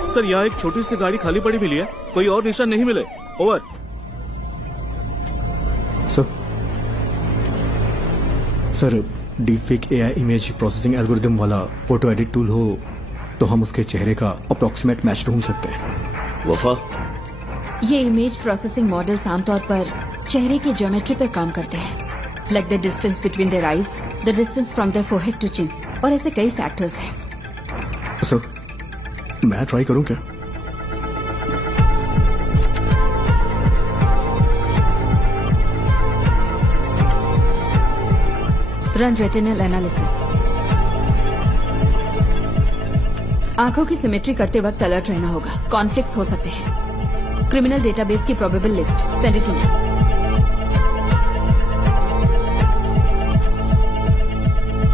सर यहाँ एक छोटी सी गाड़ी खाली पड़ी मिली है, कोई और निशान नहीं मिले। Over. Sir deep fake AI image processing algorithm वाला फोटो एडिट टूल हो तो हम उसके चेहरे का अप्रोक्सीमेट मैच ढूंढ सकते हैं। वफा, ये इमेज प्रोसेसिंग मॉडल्स आमतौर पर चेहरे की ज्योमेट्री पर काम करते हैं, like the distance between their eyes, the distance from their forehead to chin, और ऐसे कई फैक्टर्स हैं। सर मैं ट्राई करूं क्या? Run retinal analysis. आंखों की सिमेट्री करते वक्त अलर्ट रहना होगा, कॉन्फ्लिक्ट्स हो सकते हैं। क्रिमिनल डेटाबेस की probable list send it to me.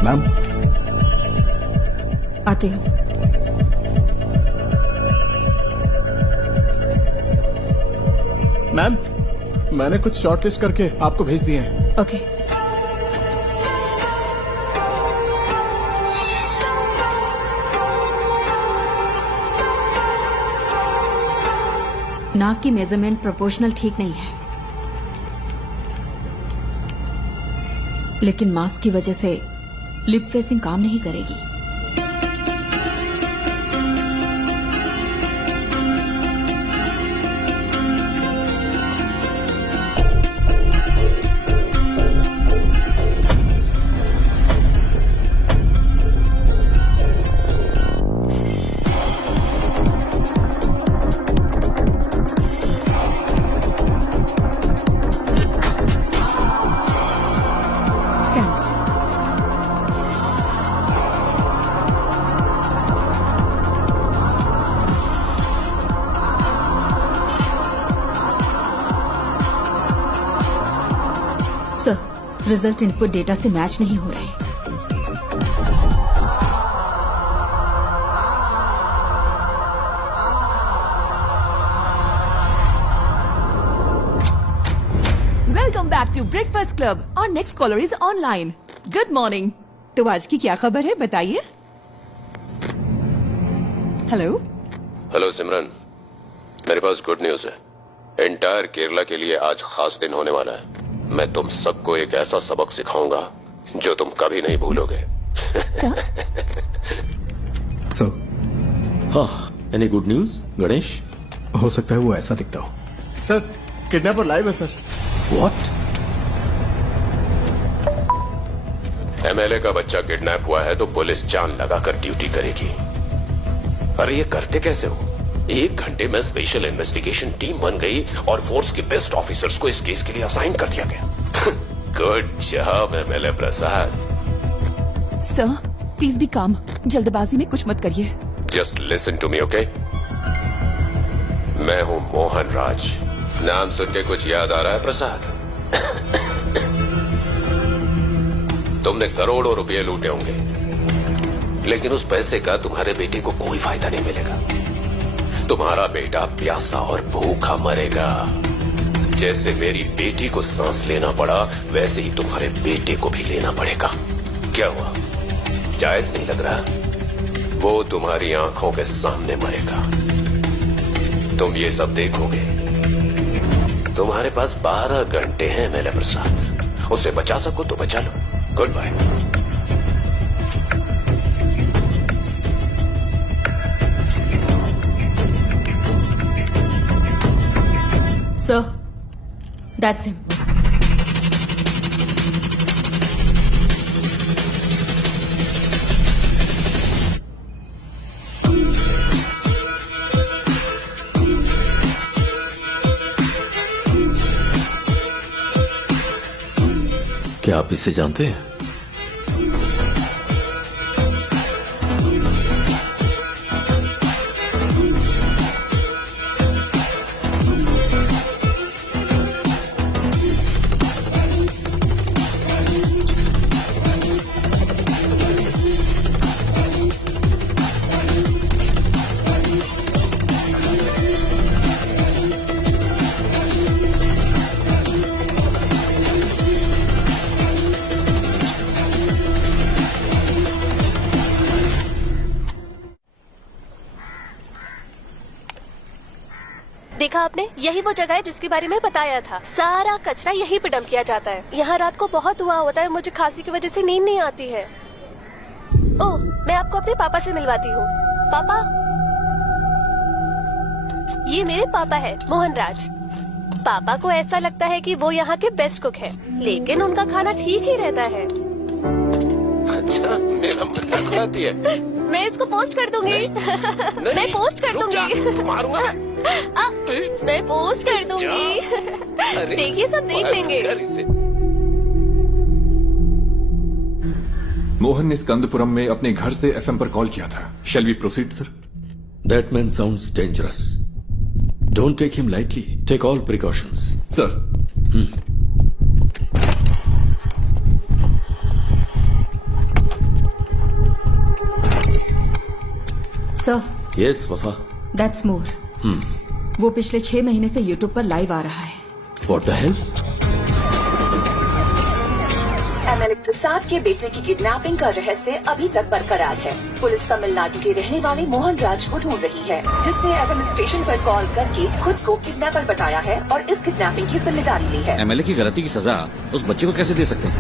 Ma'am आते हो? मैम मैंने कुछ शॉर्टलिस्ट करके आपको भेज दिए हैं। ओके। नाक की मेजरमेंट प्रोपोर्शनल ठीक नहीं है, लेकिन मास्क की वजह से लिप फेसिंग काम नहीं करेगी। सर रिजल्ट इनपुट डेटा से मैच नहीं हो रहे। Welcome back to breakfast club और next caller is online. Good morning. तो आज की क्या खबर है बताइए। हेलो। हेलो सिमरन, मेरे पास गुड न्यूज है। एंटायर केरला के लिए आज खास दिन होने वाला है। मैं तुम सबको एक ऐसा सबक सिखाऊंगा जो तुम कभी नहीं भूलोगे। सो हाँ, एनी गुड न्यूज गणेश? हो सकता है वो ऐसा दिखता हो। सर किडनैपर लाइव है सर। व्हाट? एमएलए का बच्चा किडनैप हुआ है तो पुलिस जान लगाकर ड्यूटी करेगी। अरे ये करते कैसे हो? 1 घंटे में स्पेशल इन्वेस्टिगेशन टीम बन गई और फोर्स के बेस्ट ऑफिसर्स को इस केस के लिए असाइन कर दिया गया। Good job MLA Prasad. Sir please be calm, जल्दबाजी में कुछ मत करिए। Just listen to me, okay? मैं हूं मोहन राज। नाम सुन के कुछ याद आ रहा है प्रसाद? तुमने करोड़ों रुपए लूटे होंगे, लेकिन उस पैसे का तुम्हारे बेटे को कोई फायदा नहीं मिलेगा। तुम्हारा बेटा प्यासा और भूखा मरेगा। जैसे मेरी बेटी को सांस लेना पड़ा, वैसे ही तुम्हारे बेटे को भी लेना पड़ेगा। क्या हुआ, जायज नहीं लग रहा? वो तुम्हारी आंखों के सामने मरेगा, तुम ये सब देखोगे। तुम्हारे पास 12 घंटे हैं एमएलए प्रसाद, उसे बचा सको तो बचा लो। Good bye. Sir, that's him. क्या आप इसे जानते हैं? देखा आपने, यही वो जगह है जिसके बारे में बताया था। सारा कचरा यहीं पे डंप किया जाता है। यहाँ रात को बहुत धुआं होता है, मुझे खांसी की वजह से नींद नहीं आती है। ओह, मैं आपको अपने पापा से मिलवाती हूँ। पापा, ये मेरे पापा है, मोहन राज। पापा को ऐसा लगता है कि वो यहाँ के बेस्ट कुक है, लेकिन उनका खाना ठीक ही रहता है। अच्छा, मेरा मजाक उड़ाती है। मैं इसको पोस्ट कर दूंगी। मैं पोस्ट कर दूंगी। मारूंगा मैं पोस्ट कर दूंगी। देखिए, सब देख लेंगे। मोहन ने स्कंदपुरम में अपने घर से एफएम पर कॉल किया था। Shall we proceed sir? That man sounds dangerous. Don't take him lightly. Take all precautions. Sir. Sir. Yes, वफा। That's more. वो पिछले 6 महीने से यूट्यूब पर लाइव आ रहा है। What the hell? MLA Prasad के बेटे की किडनैपिंग का रहस्य अभी तक बरकरार है। पुलिस तमिलनाडु के रहने वाले मोहन राज को ढूंढ रही है, जिसने एफएम स्टेशन पर कॉल करके खुद को किडनैपर बताया है और इस किडनैपिंग की जिम्मेदारी ली है। एमएलए की गलती की सजा उस बच्चे को कैसे दे सकते हैं?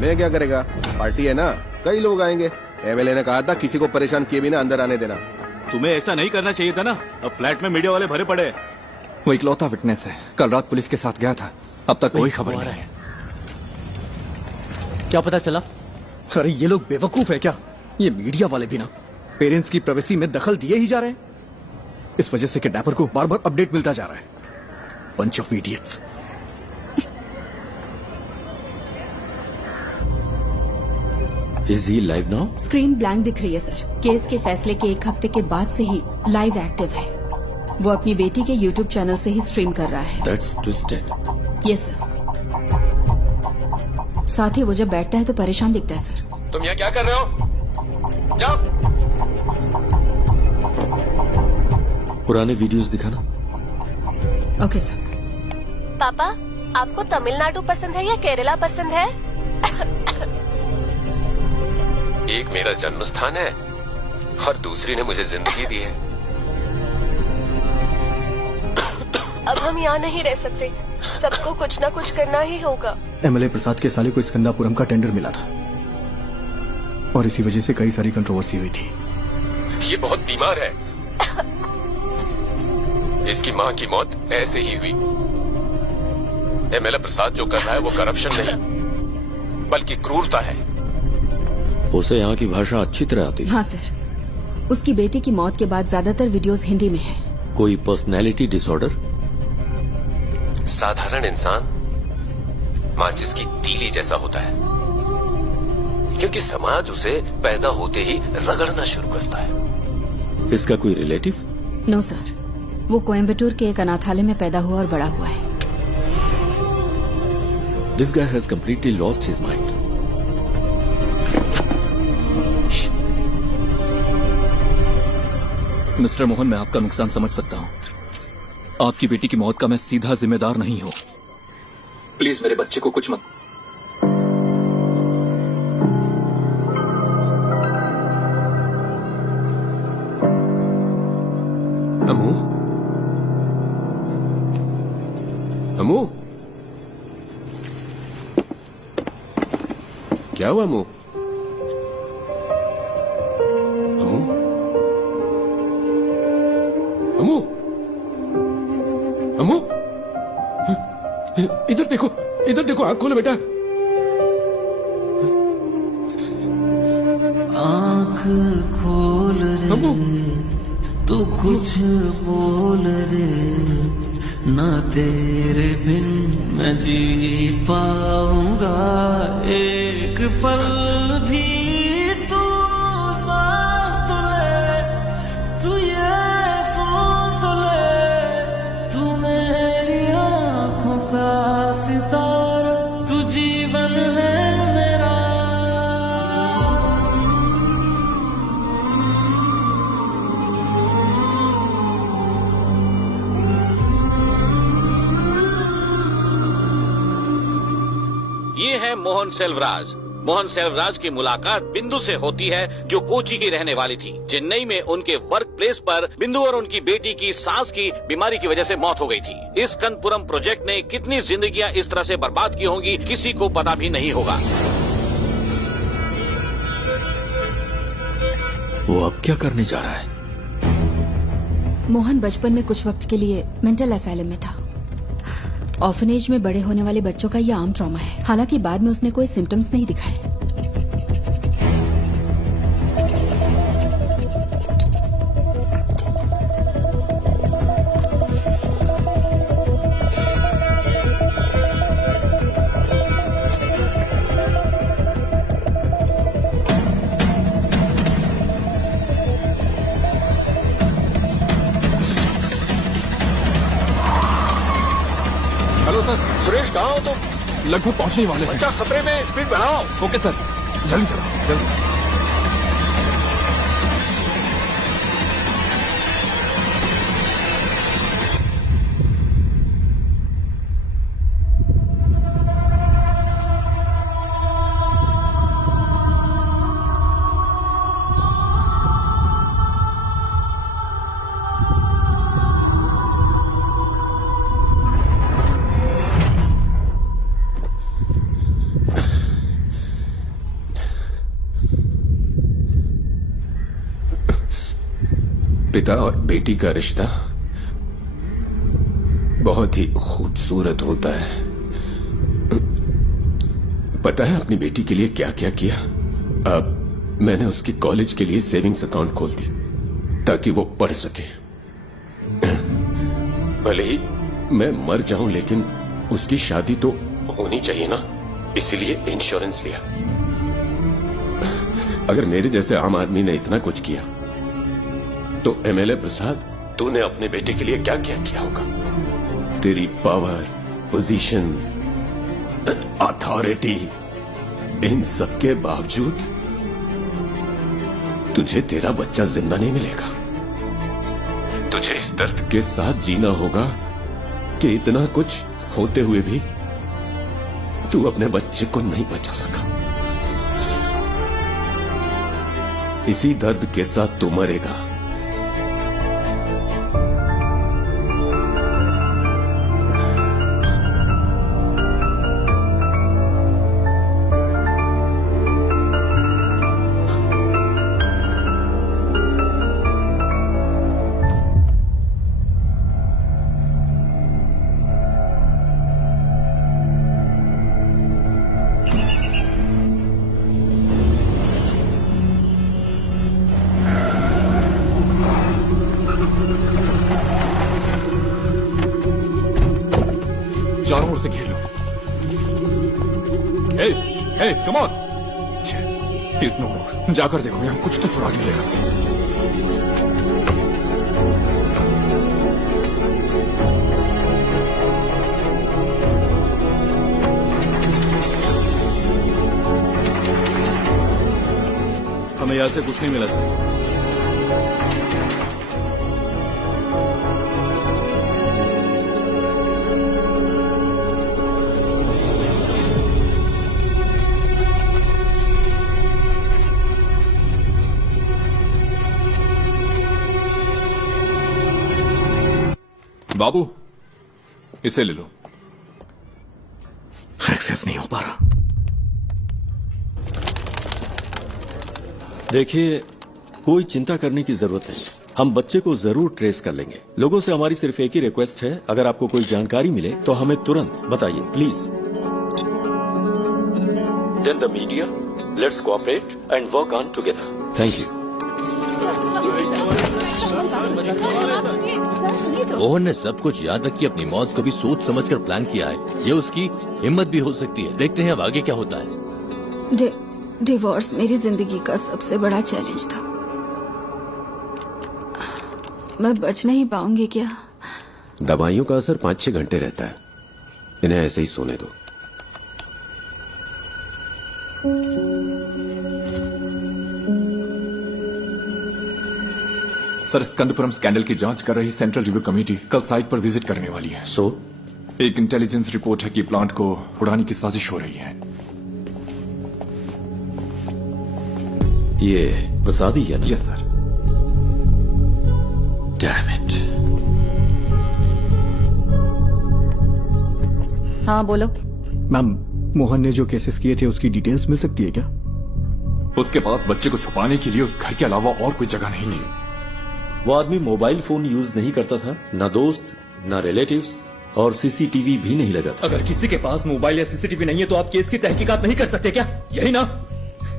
मैं क्या करेगा, पार्टी है ना, कई लोग आएंगे। एमएलए ने कहा था किसी को परेशान किए बिना अंदर आने देना। तुम्हें ऐसा नहीं करना चाहिए था ना। अब फ्लैट में मीडिया वाले भरे पड़े। वो इकलौता विटनेस है, कल रात पुलिस के साथ गया था, अब तक कोई खबर नहीं है। क्या पता चला? अरे ये लोग बेवकूफ है क्या? ये मीडिया वाले भी ना पेरेंट्स की प्राइवेसी में दखल दिए ही जा रहे हैं। इस वजह से किडनैपर को बार बार अपडेट मिलता जा रहा है। Bunch of idiots. Is he live now? Screen blank दिख रही है सर। केस के फैसले के 1 हफ्ते के बाद से ही लाइव एक्टिव है। वो अपनी बेटी के यूट्यूब चैनल से ही स्ट्रीम कर रहा है। That's twisted. Yes sir. साथ ही वो जब बैठता है तो परेशान दिखता है सर। तुम यहाँ क्या कर रहे हो? जाओ। पुराने वीडियोस दिखाना। Okay sir. पापा, आपको तमिलनाडु पसंद है या केरला पसंद है? एक मेरा जन्म स्थान है और दूसरी ने मुझे जिंदगी दी है। अब हम यहाँ नहीं रह सकते, सबको कुछ ना कुछ करना ही होगा। एमएलए प्रसाद के साले को स्कंदापुरम का टेंडर मिला था और इसी वजह से कई सारी कंट्रोवर्सी हुई थी। ये बहुत बीमार है। इसकी मां की मौत ऐसे ही हुई। एमएलए प्रसाद जो कर रहा है वो करप्शन नहीं बल्कि क्रूरता है। उसे यहाँ की भाषा अच्छी तरह आती है। हाँ सर। उसकी बेटी की मौत के बाद ज्यादातर वीडियोस हिंदी में हैं। कोई पर्सनैलिटी डिसऑर्डर? साधारण इंसान माचिस की तीली जैसा होता है, क्योंकि समाज उसे पैदा होते ही रगड़ना शुरू करता है। इसका कोई रिलेटिव? नो सर, वो कोयम्बटूर के एक अनाथालय में पैदा हुआ और बड़ा हुआ है। This guy has completely lost his mind. Mister Mohan, मैं आपका नुकसान समझ सकता हूँ। आपकी बेटी की मौत का मैं सीधा जिम्मेदार नहीं हूँ। प्लीज मेरे बच्चे को कुछ मत। अमू, अमू, क्या हुआ अमू? अमू, अमू, अमू, इधर देखो, इधर देखो, आंख खोलो बेटा। आंख खोल रे, तू कुछ बोल रे, ना तेरे बिन मैं जी पाऊंगा एक पल भी। तू सांस तो ले, तू ये सुन तो ले, तू मेरी आंखों का सितारा, तू जीवन है मेरा। ये है मोहन सेल्वराज। मोहन सेल्वराज की मुलाकात बिंदु से होती है, जो कोची की रहने वाली थी। चेन्नई में उनके वर्क प्लेस पर बिंदु और उनकी बेटी की सांस की बीमारी की वजह से मौत हो गई थी। इस कनपुरम प्रोजेक्ट ने कितनी जिंदगियां इस तरह से बर्बाद की होंगी, किसी को पता भी नहीं होगा। वो अब क्या करने जा रहा है? मोहन बचपन में कुछ वक्त के लिए मेंटल असाइलम में था। ऑर्फनेज में बड़े होने वाले बच्चों का यह आम ट्रॉमा है। हालांकि बाद में उसने कोई सिम्टम्स नहीं दिखाए। सुरेश कहाँ हो तुम? लगभग पहुंचने वाले हैं। बच्चा खतरे में, स्पीड बढ़ाओ। ओके सर, जल्दी चलाओ, जल्दी। पिता और बेटी का रिश्ता बहुत ही खूबसूरत होता है। पता है अपनी बेटी के लिए क्या क्या किया? अब मैंने उसकी कॉलेज के लिए सेविंग्स अकाउंट खोल दी ताकि वो पढ़ सके। भले ही मैं मर जाऊं, लेकिन उसकी शादी तो होनी चाहिए ना, इसलिए इंश्योरेंस लिया। अगर मेरे जैसे आम आदमी ने इतना कुछ किया तो एमएलए प्रसाद, तूने अपने बेटे के लिए क्या क्या किया होगा? तेरी पावर, पोजीशन, अथॉरिटी, इन सब के बावजूद तुझे तेरा बच्चा जिंदा नहीं मिलेगा। तुझे इस दर्द के साथ जीना होगा कि इतना कुछ होते हुए भी तू अपने बच्चे को नहीं बचा सका। इसी दर्द के साथ तू मरेगा। चारों ओर से घेर लो। हे, कम ऑन। इस नो जाकर देखो, यहाँ कुछ तो सुराग मिलेगा। हमें यहाँ से कुछ नहीं मिला सर। बाबू, इसे ले लो। एक्सेस नहीं हो पा रहा। देखिए, कोई चिंता करने की जरूरत नहीं। हम बच्चे को जरूर ट्रेस कर लेंगे। लोगों से हमारी सिर्फ एक ही रिक्वेस्ट है, अगर आपको कोई जानकारी मिले तो हमें तुरंत बताइए, please. Then the media, let's cooperate and work on together. Thank you. Mohan ने सब कुछ याद रखी, अपनी मौत को भी सोच समझकर प्लान किया है। ये उसकी हिम्मत भी हो सकती है। देखते हैं अब आगे क्या होता है। डिवोर्स मेरी जिंदगी का सबसे बड़ा चैलेंज था। मैं बच नहीं पाऊंगी क्या? दवाइयों का असर 5-6 घंटे रहता है, इन्हें ऐसे ही सोने दो। सर, स्कंदपुरम स्कैंडल की जांच कर रही सेंट्रल रिव्यू कमेटी कल साइट पर विजिट करने वाली है। एक इंटेलिजेंस रिपोर्ट है कि प्लांट को उड़ाने की साजिश हो रही है। ये प्रसादी है ना? Yes sir. Damn it. हाँ बोलो। मैम, मोहन ने जो केसेस किए थे उसकी डिटेल्स मिल सकती है क्या? उसके पास बच्चे को छुपाने के लिए उस घर के अलावा और कोई जगह नहीं थी। वो आदमी मोबाइल फोन यूज नहीं करता था, ना दोस्त, ना रिलेटिव्स, और सीसीटीवी भी नहीं लगा था। अगर किसी के पास मोबाइल या सीसीटीवी नहीं है तो आप केस की तहकीकात नहीं कर सकते क्या? यही ना?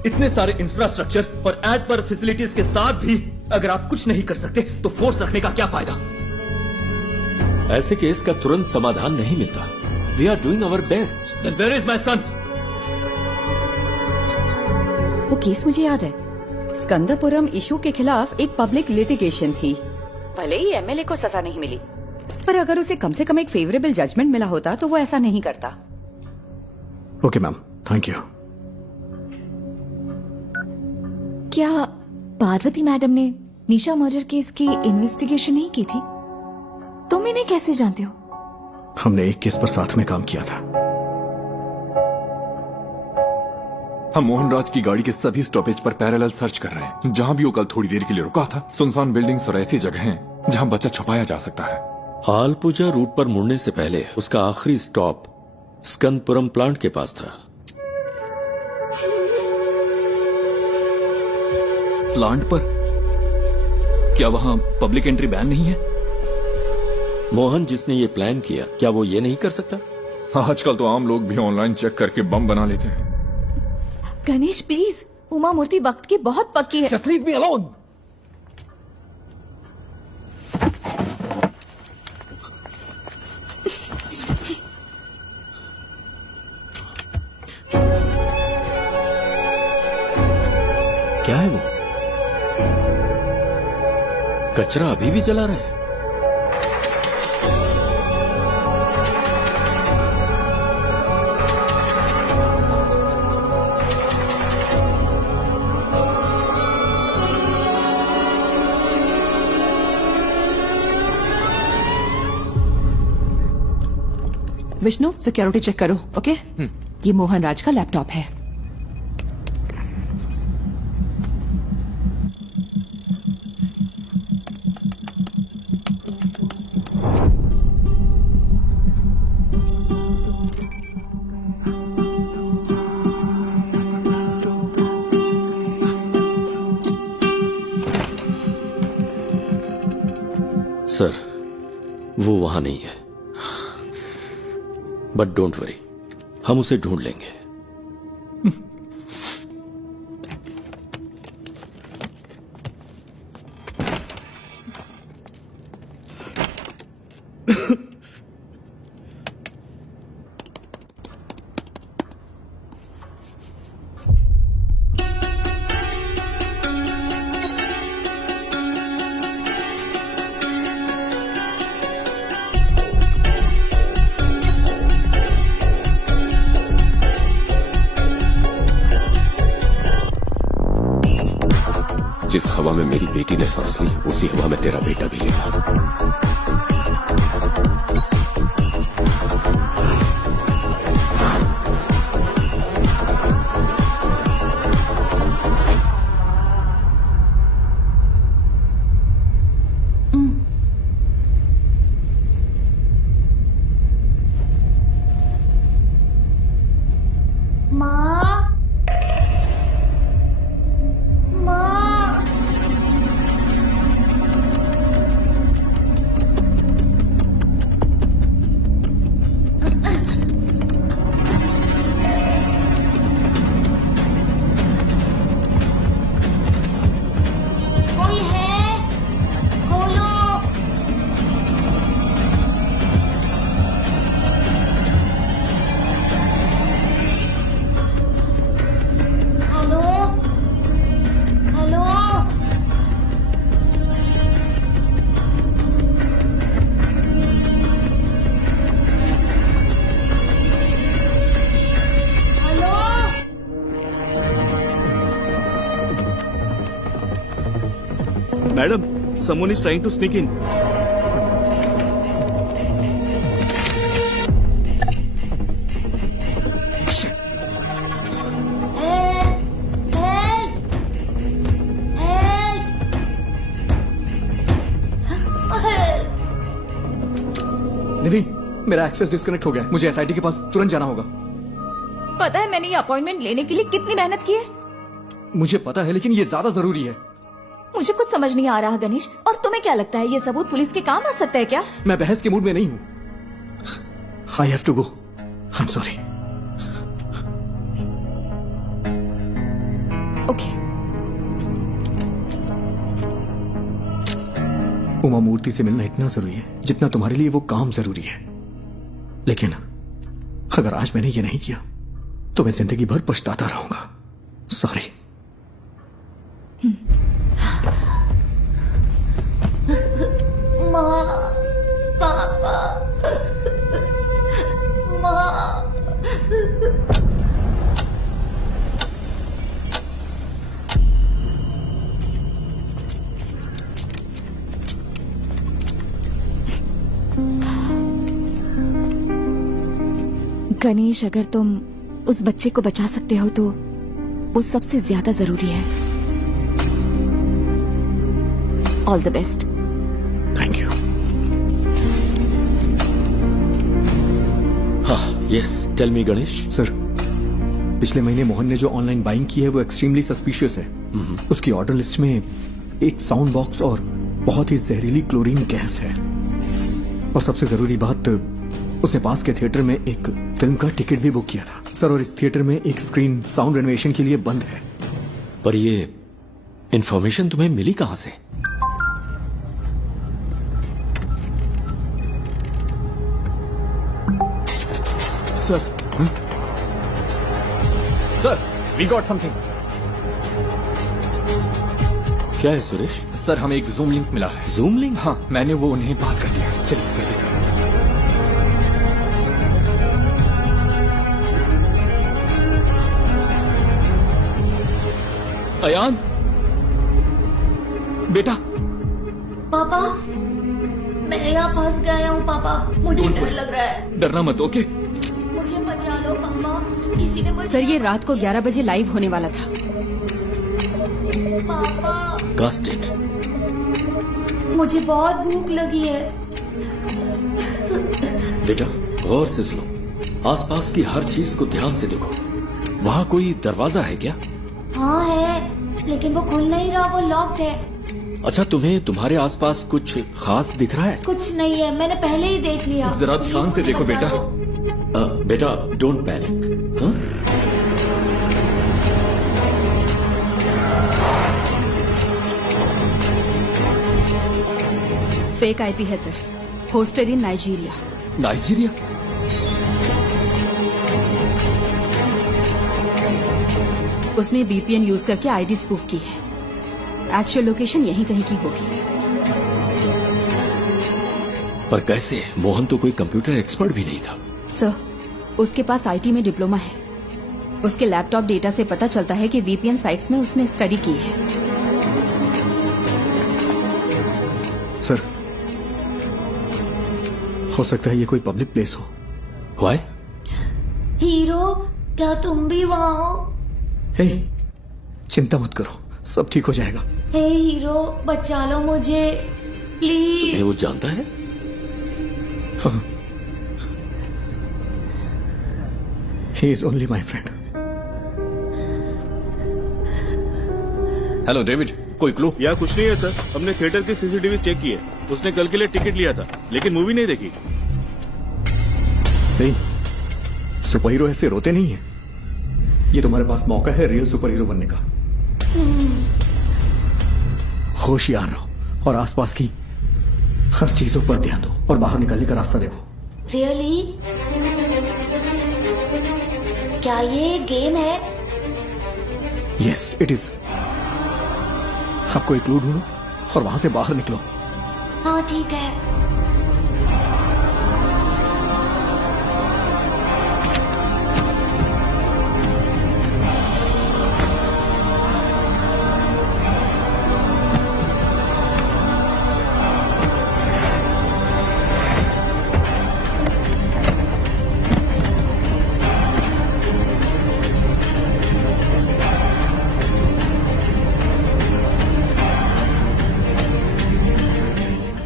इतने सारे इंफ्रास्ट्रक्चर और एड पर फैसिलिटीज के साथ भी अगर आप कुछ नहीं कर सकते तो फोर्स रखने का क्या फायदा? ऐसे केस का तुरंत समाधान नहीं मिलता। We are doing our best. Then where is my son? वो केस मुझे याद है। स्कंदपुरम इशू के खिलाफ एक पब्लिक लिटिगेशन थी। भले ही एमएलए को सजा नहीं मिली, पर अगर उसे कम से कम एक फेवरेबल जजमेंट मिला होता तो वो ऐसा नहीं करता। Okay ma'am, thank you. क्या पार्वती मैडम ने निशा मर्डर केस की इन्वेस्टिगेशन नहीं की थी? तुम इन्हें कैसे जानते हो? हमने एक केस पर साथ में काम किया था। हम मोहनराज की गाड़ी के सभी स्टॉपेज पर पैरेलल सर्च कर रहे हैं, जहां भी वो कल थोड़ी देर के लिए रुका था। सुनसान बिल्डिंग्स और ऐसी जगह हैं जहां बच्चा छुपाया जा सकता है। हालपुजा रूट पर मुड़ने से पहले उसका आखिरी स्टॉप स्कंदपुरम प्लांट के पास था। प्लांट पर? क्या वहां पब्लिक एंट्री बैन नहीं है? मोहन जिसने ये प्लान किया, क्या वो ये नहीं कर सकता? आजकल तो आम लोग भी ऑनलाइन चेक करके बम बना लेते हैं। गणेश प्लीज, उमा मूर्ति वक्त की बहुत पक्की है। Just leave me alone. क्या है वो? कचरा अभी भी जला रहा है। विष्णु, सिक्योरिटी चेक करो। ओके? ये मोहन राज का लैपटॉप है। सर, वो वहां नहीं है, बट डोंट वरी, हम उसे ढूंढ लेंगे। बेटी ने सांस ली, उसी हवा में तेरा बेटा भी लेगा। Madam, someone is trying to sneak in. निधि, मेरा एक्सेस डिस्कनेक्ट हो गया। मुझे एसआईटी के पास तुरंत जाना होगा। पता है मैंने ये अपॉइंटमेंट लेने के लिए कितनी मेहनत की है? मुझे पता है, लेकिन ये ज्यादा जरूरी है। मुझे कुछ समझ नहीं आ रहा गणेश। और तुम्हें क्या लगता है ये सबूत पुलिस के काम आ सकता है क्या? मैं बहस के मूड में नहीं हूँ। I have to go. I am sorry. Okay. Uma Murthy से मिलना इतना जरूरी है जितना तुम्हारे लिए वो काम जरूरी है। लेकिन अगर आज मैंने ये नहीं किया तो मैं जिंदगी भर पछताता रहूंगा। सॉरी। माँ, पापा, माँ। गणेश, अगर तुम उस बच्चे को बचा सकते हो तो वो सबसे ज्यादा जरूरी है। All the best. Thank you. हाँ, yes, tell me Ganesh. Sir, पिछले महीने मोहन ने जो ऑनलाइन बाइंग की है वो एक्सट्रीमली सस्पिशियस है। उसकी ऑर्डर लिस्ट में एक साउंड बॉक्स और बहुत ही जहरीली क्लोरीन गैस है। और सबसे जरूरी बात, उसने पास के थिएटर में एक फिल्म का टिकट भी बुक किया था सर। और इस थिएटर में एक स्क्रीन साउंड रेनोवेशन के लिए बंद है। पर ये इंफॉर्मेशन तुम्हें मिली कहां से? Sir, we got something. क्या है सुरेश? सर, हमें एक जूम लिंक मिला है। Zoom link? हाँ, मैंने वो उन्हें पास कर दिया। चलिए फिर देखते हैं। अयान, बेटा। पापा, मैं यहाँ फंस गया हूँ पापा। मुझे डर लग रहा है। डरना मत, ओके? मुझे बचा लो पापा। किसी ने मुझे... सर, ये रात को 11 बजे लाइव होने वाला था। पापा, Ghost it. मुझे बहुत भूख लगी है। बेटा, गौर से सुनो। आसपास की हर चीज को ध्यान से देखो। वहाँ कोई दरवाजा है क्या? हाँ है, लेकिन वो खुल नहीं रहा, वो लॉक्ड है। अच्छा, तुम्हें तुम्हारे आसपास कुछ खास दिख रहा है? कुछ नहीं है, मैंने पहले ही देख लिया। जरा ध्यान से देखो बेटा। बेटा, डोंट पैनिक। हाँ? फेक आईपी है सर, होस्टेड इन नाइजीरिया। नाइजीरिया? उसने वीपीएन यूज करके आईडी स्पूफ की है। एक्चुअल लोकेशन यहीं कहीं की होगी। पर कैसे? मोहन तो कोई कंप्यूटर एक्सपर्ट भी नहीं था। सर, उसके पास आईटी में डिप्लोमा है। उसके लैपटॉप डेटा से पता चलता है कि वीपीएन साइट्स में उसने स्टडी की है। हो सकता है ये कोई पब्लिक प्लेस हो। वाई? हीरो, क्या तुम भी वहाँ हो? हे, चिंता मत करो, सब ठीक हो जाएगा। हे हीरो, बचा लो मुझे प्लीज। तुम्हें वो जानता है? हाँ। He is only my friend. Hello David, कोई क्लू? या कुछ नहीं है सर, हमने थिएटर की सीसीटीवी चेक की है। उसने कल के लिए टिकट लिया था लेकिन मूवी नहीं देखी। नहीं, सुपर हीरो ऐसे रोते नहीं है। ये तुम्हारे पास मौका है रियल सुपर हीरो बनने का। होशियार रहो और आसपास की हर चीजों पर ध्यान दो और बाहर निकलने का रास्ता देखो। रियली? क्या ये गेम है? Yes it is. आपको एक क्लू ढूंढो और वहां से बाहर निकलो। हाँ ठीक है।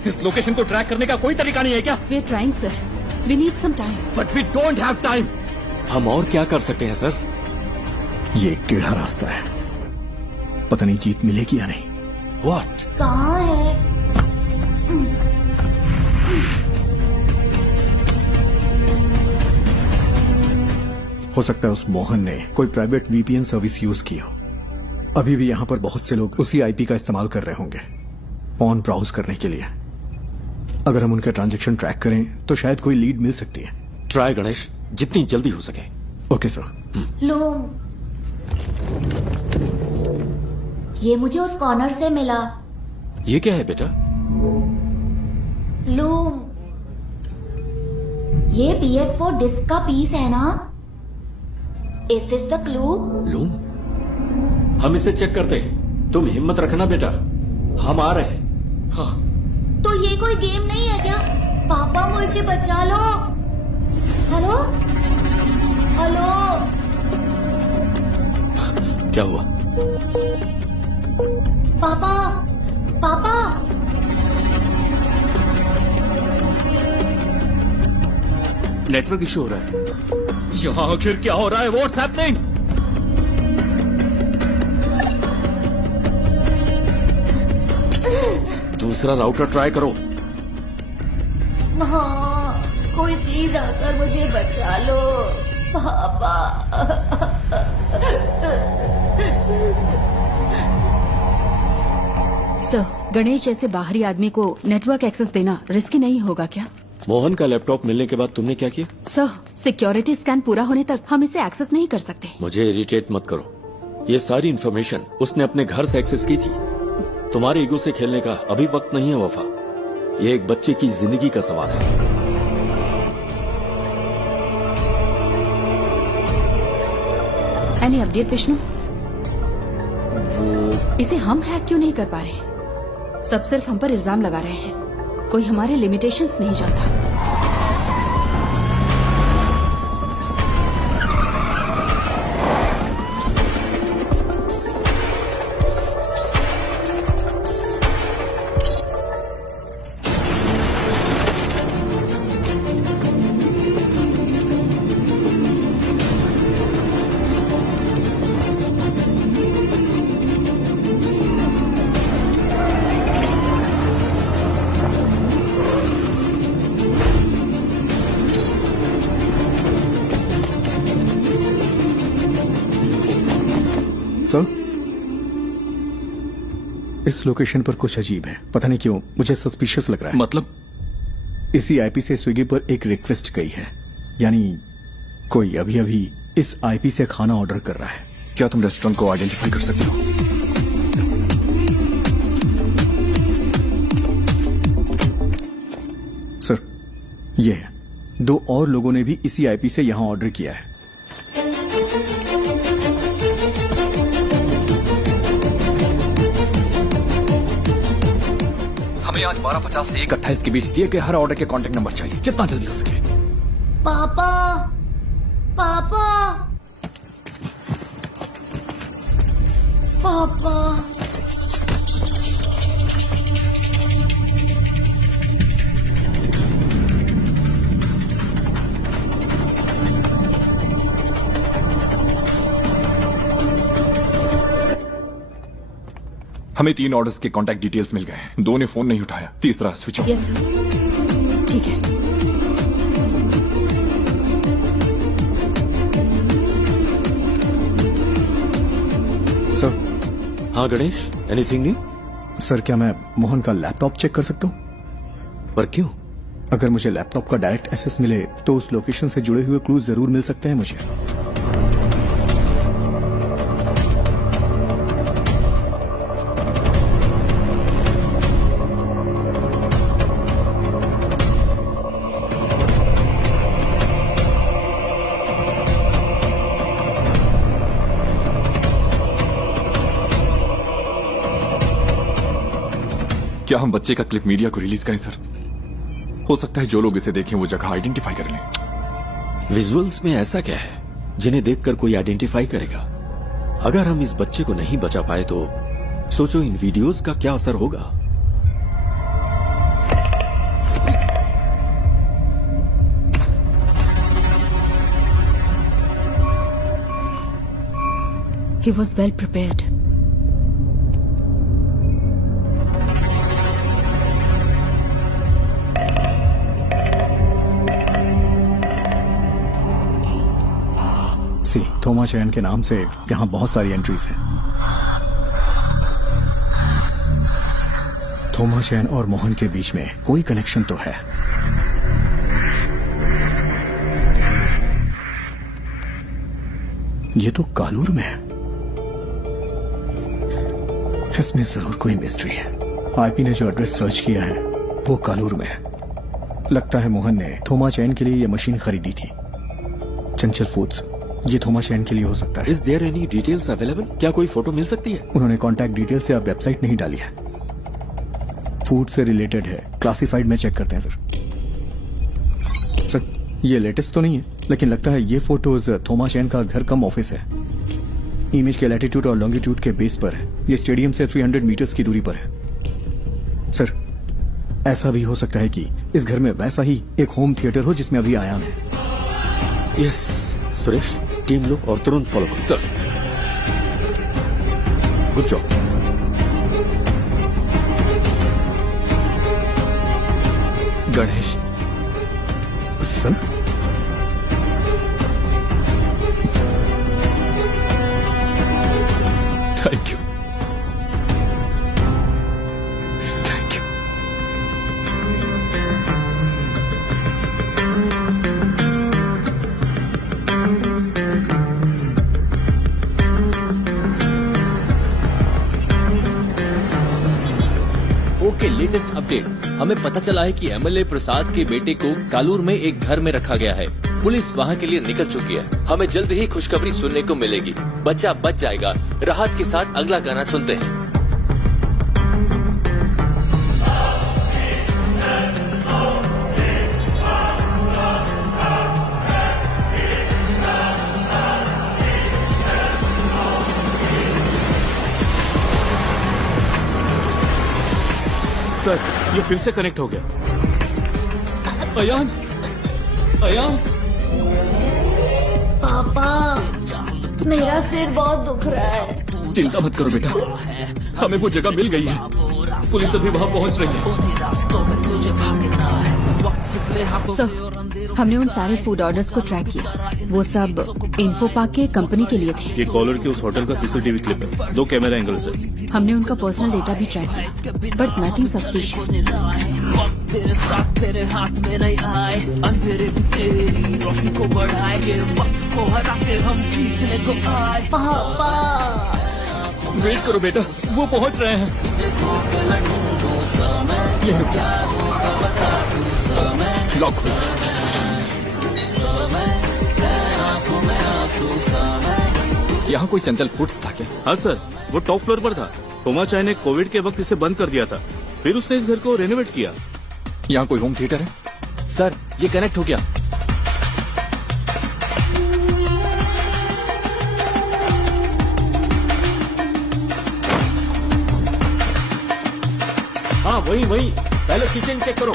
इस लोकेशन को ट्रैक करने का कोई तरीका नहीं है क्या? We are trying sir, we need some time. But we don't have time. हम और क्या कर सकते हैं सर? ये एक टेढ़ा रास्ता है, पता नहीं जीत मिलेगी या नहीं। व्हाट? कहाँ है? हो सकता है उस मोहन ने कोई प्राइवेट वीपीएन सर्विस यूज की हो। अभी भी यहाँ पर बहुत से लोग उसी आईपी का इस्तेमाल कर रहे होंगे फोन ब्राउज करने के लिए। अगर हम उनका ट्रांजैक्शन ट्रैक करें तो शायद कोई लीड मिल सकती है। ट्राई गणेश, जितनी जल्दी हो सके। Okay sir. लो, ये मुझे उस कॉर्नर से मिला। ये क्या है बेटा? लूम, ये PS4 डिस्क का पीस है ना? Is this the clue? Loom, हम इसे चेक करते हैं। तुम हिम्मत रखना बेटा, हम आ रहे हैं। हाँ। तो ये कोई गेम नहीं है क्या? पापा मुझे बचा लो। हेलो हेलो, क्या हुआ? पापा पापा। नेटवर्क इशू हो रहा है। यहाँ आखिर क्या हो रहा है? What's happening? दूसरा राउटर ट्राई करो। हाँ, कोई प्लीज आकर मुझे बचा लो पापा। सर, गणेश जैसे बाहरी आदमी को नेटवर्क एक्सेस देना रिस्की नहीं होगा क्या? मोहन का लैपटॉप मिलने के बाद तुमने क्या किया? सर, सिक्योरिटी स्कैन पूरा होने तक हम इसे एक्सेस नहीं कर सकते। मुझे इरिटेट मत करो। ये सारी इन्फॉर्मेशन उसने अपने घर से एक्सेस की थी। तुम्हारे ईगो से खेलने का अभी वक्त नहीं है वफा। ये एक बच्चे की जिंदगी का सवाल है। Any update Vishnu? इसे हम हैक क्यों नहीं कर पा रहे? सब सिर्फ हम पर इल्जाम लगा रहे हैं। कोई हमारे लिमिटेशंस नहीं जानता। इस लोकेशन पर कुछ अजीब है, पता नहीं क्यों मुझे सस्पिशियस लग रहा है। मतलब? इसी आईपी से स्विगी पर एक रिक्वेस्ट गई है, यानी कोई अभी अभी इस आईपी से खाना ऑर्डर कर रहा है। क्या तुम रेस्टोरेंट को आइडेंटिफाई कर सकते हो? सर, ये है। 2 और लोगों ने भी इसी आईपी से यहां ऑर्डर किया है। हमें आज 12:50 से 1:28 के बीच दिए गए हर ऑर्डर के कॉन्टेक्ट नंबर चाहिए, जितना जल्दी हो सके। पापा पापा पापा हमें 3 ऑर्डर्स के कॉन्टैक्ट डिटेल्स मिल गए हैं। 2 ने फोन नहीं उठाया, तीसरा स्विच ऑफ। यस सर, ठीक है। सर। हाँ गणेश, एनीथिंग न्यू? सर, क्या मैं मोहन का लैपटॉप चेक कर सकता हूँ? पर क्यों? अगर मुझे लैपटॉप का डायरेक्ट एक्सेस मिले तो उस लोकेशन से जुड़े हुए क्लूज जरूर मिल सकते हैं मुझे। क्या हम बच्चे का क्लिप मीडिया को रिलीज करें सर? हो सकता है जो लोग इसे देखें वो जगह आइडेंटिफाई कर लें। विजुअल्स में ऐसा क्या है जिन्हें देखकर कोई आइडेंटिफाई करेगा? अगर हम इस बच्चे को नहीं बचा पाए तो सोचो इन वीडियोस का क्या असर होगा। He was well prepared. थोमा चैन के नाम से यहाँ बहुत सारी एंट्रीज हैं। थोमा चैन और मोहन के बीच में कोई कनेक्शन तो है। ये तो कालूर में है। इसमें जरूर कोई मिस्ट्री है। आईपी ने जो एड्रेस सर्च किया है वो कालूर में है। लगता है मोहन ने थोमा चैन के लिए ये मशीन खरीदी थी। चंचल फूड्स, ये थोमा चैन के लिए हो सकता है। Is there any details available? क्या कोई फोटो मिल सकती है? उन्होंने कॉन्टैक्ट डिटेल से अब वेबसाइट नहीं डाली है। फूड से रिलेटेड है, क्लासिफाइड में चेक करते हैं सर। ये लेटेस्ट तो नहीं है, लेकिन लगता है ये फोटोज थोमा चैन का घर कम ऑफिस है। इमेज के लैटिट्यूड और लॉन्गिट्यूड के बेस पर है। ये स्टेडियम से 300 मीटर्स की दूरी पर है। सर, ऐसा भी हो सकता है कि इस घर में वैसा ही एक होम थिएटर हो जिसमें अभी आयाम है। यस सुरेश, टीम लो और तुरंत फॉलो करो। Sir, good job. Ganesh sir, thank you, thank you. Okay, latest update. हमें पता चला है कि एमएलए प्रसाद के बेटे को कालूर में एक घर में रखा गया है। पुलिस वहां के लिए निकल चुकी है। हमें जल्द ही खुशखबरी सुनने को मिलेगी। बच्चा बच जाएगा। राहत के साथ अगला गाना सुनते हैं। सर, ये फिर से कनेक्ट हो गया। अयान, अयान, पापा, मेरा सिर बहुत दुख रहा है। चिंता मत करो बेटा, हमें वो जगह मिल गई है। पुलिस अभी वहां पहुंच रही है। सर, हमने उन सारे फूड ऑर्डर्स को ट्रैक किया। वो सब इन्फो पार्क के कंपनी के लिए थे। ये कॉलर के उस होटल का सीसीटीवी क्लिप है। 2 कैमरा एंगल्स है। हमने उनका पर्सनल डेटा भी ट्रैक किया, बट नथिंग सस्पिशियस। तेरे साथ तेरे हाथ में नहीं आए, अंधेरे भी तेरी रोशनी को बढ़ाए, ये वक्त को हरा के हम जीतने को आए। पापा, वेट करो बेटा, वो पहुंच रहे हैं। ये रुक जा। लॉक खोलो। यहाँ कोई चंचल फूड्स था क्या? हाँ सर, वो टॉप फ्लोर पर था। थोमा चाय ने कोविड के वक्त इसे बंद कर दिया था। फिर उसने इस घर को रेनोवेट किया। यहाँ कोई होम थिएटर है? सर, ये कनेक्ट हो गया। हाँ वही पहले किचन चेक करो।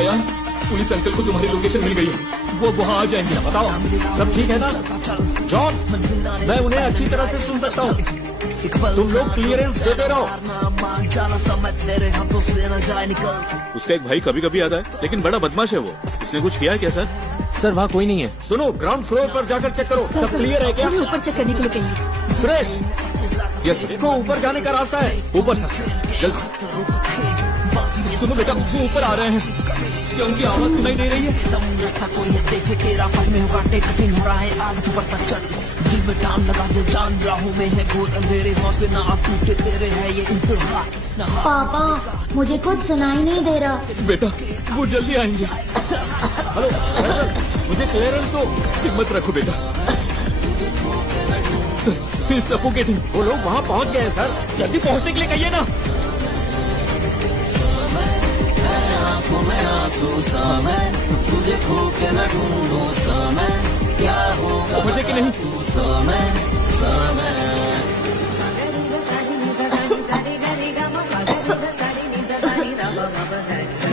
अयान, पुलिस अंकल को तुम्हारी लोकेशन मिल गई है, वो वहाँ आ जाएंगे। बताओ सब ठीक है ना? जॉन, मैं उन्हें अच्छी तरह से सुन सकता हूँ, तुम लोग क्लियरेंस देते रहो। उसका एक भाई कभी कभी आता है, लेकिन बड़ा बदमाश है वो। उसने कुछ किया क्या सर? सर वहाँ कोई नहीं है। सुनो, ग्राउंड फ्लोर पर जाकर चेक करो, सब क्लियर है क्या? ऊपर चेक करने के लिए कहिए। सुरेश, यस देखो ऊपर जाने का रास्ता है। ऊपर सर, जल्द। सुनो बेटा, वो ऊपर आ रहे हैं। क्या उनकी आवाज सुनाई दे रही है? पापा मुझे कुछ सुनाई नहीं दे रहा। बेटा वो जल्दी आएंगे। हेलो, मुझे क्लियरेंस दो। हिम्मत रखो बेटा। Sir, suffocating. वो लोग वहाँ पहुँच गए हैं सर। जल्दी पहुँचने के लिए कहिए ना। तुझे खो के मैं ढूंढूं समय, क्या होगा मुझे कि नहीं?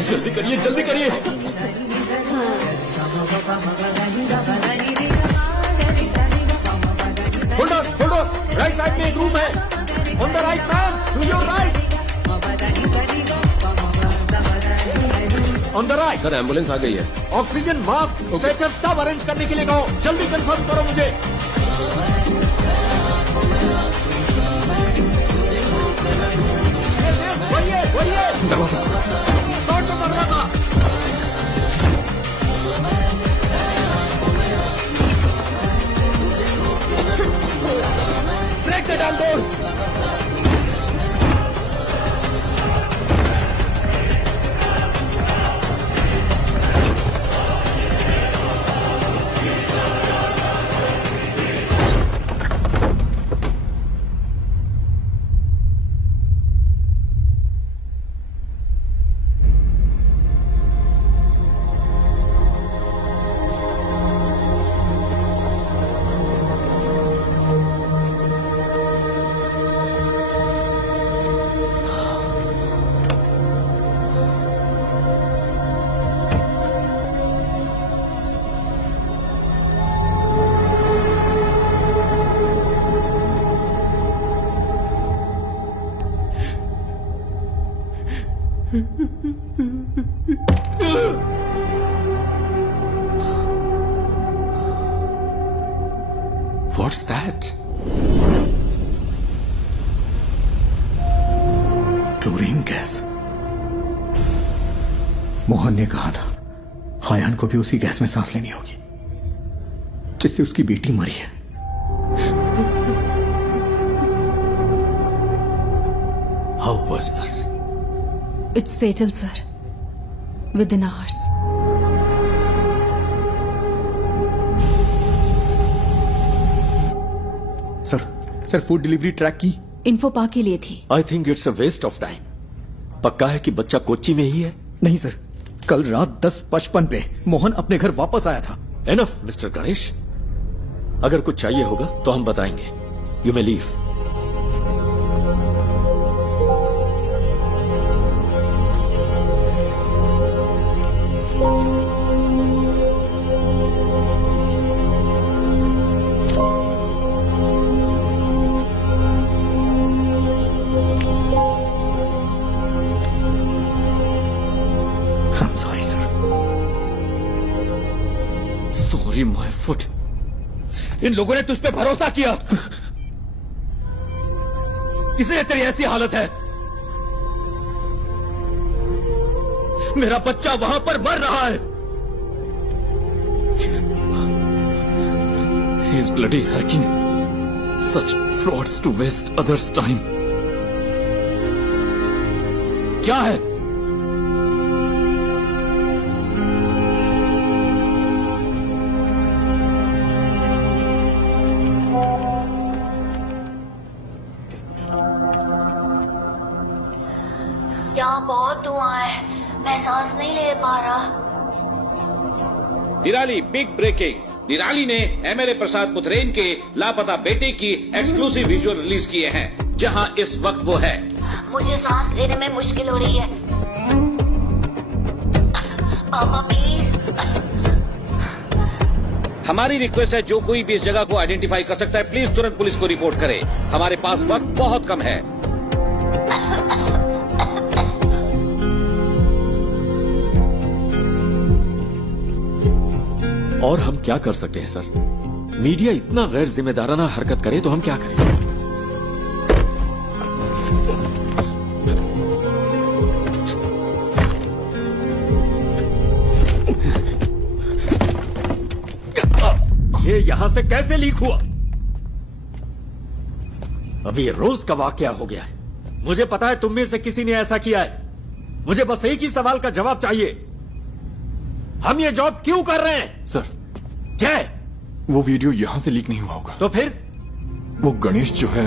जल्दी करिए, जल्दी करिए। होल्ड ऑन, राइट साइड में एक रूम है। On the right man, to your right. On the right. Sir ambulance आ गई है। ऑक्सीजन मास्क, स्ट्रेचर सब अरेंज करने के लिए कहो। जल्दी कंफर्म करो मुझे। वही दरवाजा। Break the damn door. What's that? Chlorine gas. Mohan ने कहा था हायान को भी उसी गैस में सांस लेनी होगी जिससे उसकी बेटी मरी है। How poisonous? It's fatal, sir. Within hours. Sir food delivery track की? इन्फो पा के लिए थी। I think it's a waste of time. पक्का है कि बच्चा कोच्चि में ही है? नहीं सर, कल रात 10:55 पे मोहन अपने घर वापस आया था। एनफ मिस्टर गणेश, अगर कुछ चाहिए होगा तो हम बताएंगे। You may leave. My foot. इन लोगों ने तुझ पे भरोसा किया, इसलिए तेरी ऐसी हालत है। मेरा बच्चा वहां पर मर रहा है। He is bloody hacking such frauds to waste others' time. क्या है? धुआं है, मैं सांस नहीं ले पा रहा। निराली बिग ब्रेकिंग। निराली ने एमएलए प्रसाद पुथरेन के लापता बेटे की एक्सक्लूसिव विजुअल रिलीज किए हैं, जहां इस वक्त वो है। मुझे सांस लेने में मुश्किल हो रही है। पापा प्लीज। हमारी रिक्वेस्ट है, जो कोई भी इस जगह को आइडेंटिफाई कर सकता है, प्लीज तुरंत पुलिस को रिपोर्ट करे। हमारे पास वक्त बहुत कम है। और हम क्या कर सकते हैं सर? मीडिया इतना गैर जिम्मेदाराना हरकत करे तो हम क्या करें? ये यहां से कैसे लीक हुआ? अभी रोज का वाकया हो गया है। मुझे पता है तुम में से किसी ने ऐसा किया है। मुझे बस एक ही सवाल का जवाब चाहिए। हम ये जॉब क्यों कर रहे हैं? सर, क्या है? वो वीडियो यहां से लीक नहीं हुआ होगा। तो फिर? वो गणेश जो है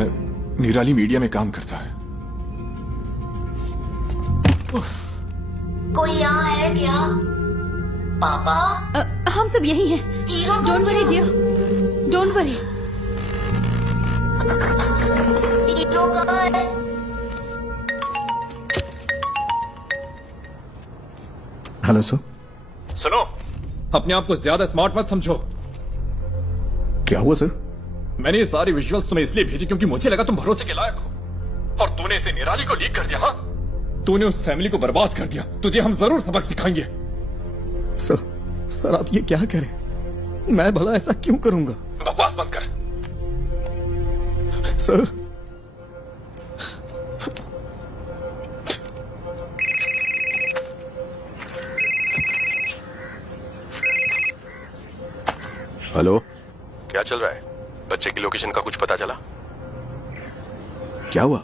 निराली मीडिया में काम करता है। कोई यहाँ है क्या? पापा? हम सब यही हैं। Hero don't worry dear, don't worry. Hero कहाँ है? Hello sir. सुनो, अपने आप को ज्यादा स्मार्ट मत समझो। क्या हुआ सर? मैंने ये सारी विजुअल्स तुम्हें इसलिए भेजी क्योंकि मुझे लगा तुम भरोसे के लायक हो, और तूने इसे निराली को लीक कर दिया। हाँ, तूने उस फैमिली को बर्बाद कर दिया। तुझे हम जरूर सबक सिखाएंगे। सर आप ये क्या कह रहे हैं? मैं भला ऐसा क्यों करूंगा? बकवास बंद कर। सर, हेलो, क्या चल रहा है? बच्चे की लोकेशन का कुछ पता चला? क्या हुआ?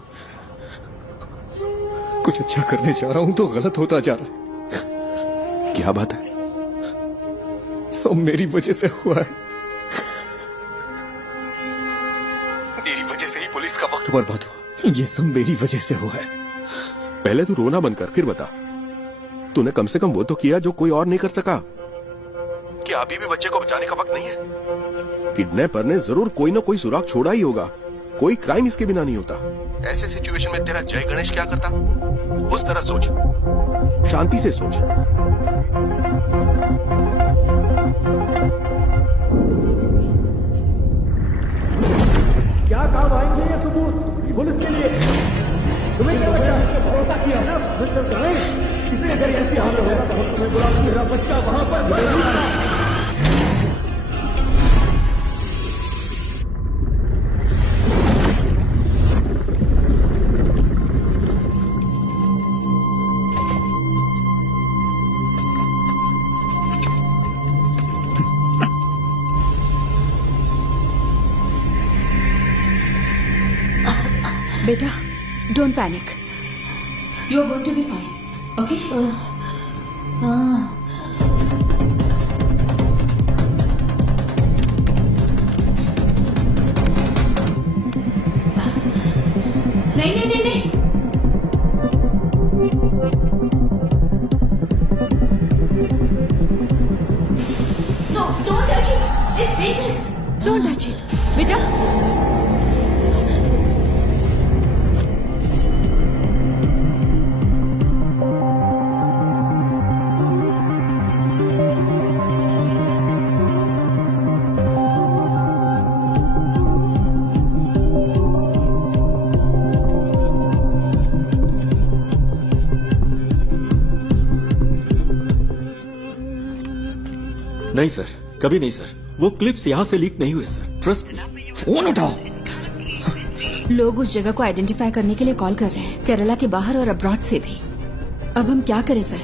कुछ अच्छा करने जा रहा हूं तो गलत होता जा रहा है। क्या बात है? सब मेरी वजह से हुआ है। मेरी वजह से ही पुलिस का वक्त बर्बाद हुआ। ये सब मेरी वजह से हुआ है। पहले तू रोना बंद कर, फिर बता। तूने कम से कम वो तो किया जो कोई और नहीं कर सका। क्या अभी भी बच्चे को बचाने का वक्त नहीं है? किडनैपर ने जरूर कोई ना कोई सुराग छोड़ा ही होगा। कोई क्राइम इसके बिना नहीं होता। ऐसे सिचुएशन में तेरा जय गणेश क्या करता? उस तरह सोच, शांति से सोच। क्या काम आएंगे ये सबूत पुलिस के लिए? तुम्हें क्या लगता है? भरोसा किया ना मिस्टर गणेश? इसे अगर ऐसी हालत होगा तो तुम्हें बुला मेरा बच्चा वहां पर बेटा, don't panic. You are going to be fine, okay? नहीं नहीं नहीं नहीं। No, don't touch it. It's dangerous. Don't touch it. बेटा, नहीं सर, कभी नहीं सर। वो क्लिप्स यहां से लीक नहीं हुए सर, ट्रस्ट मी। फोन उठाओ। लोग उस जगह को आइडेंटिफाई करने के लिए कॉल कर रहे हैं, केरला के बाहर और अब्रॉड से भी। अब हम क्या करें सर?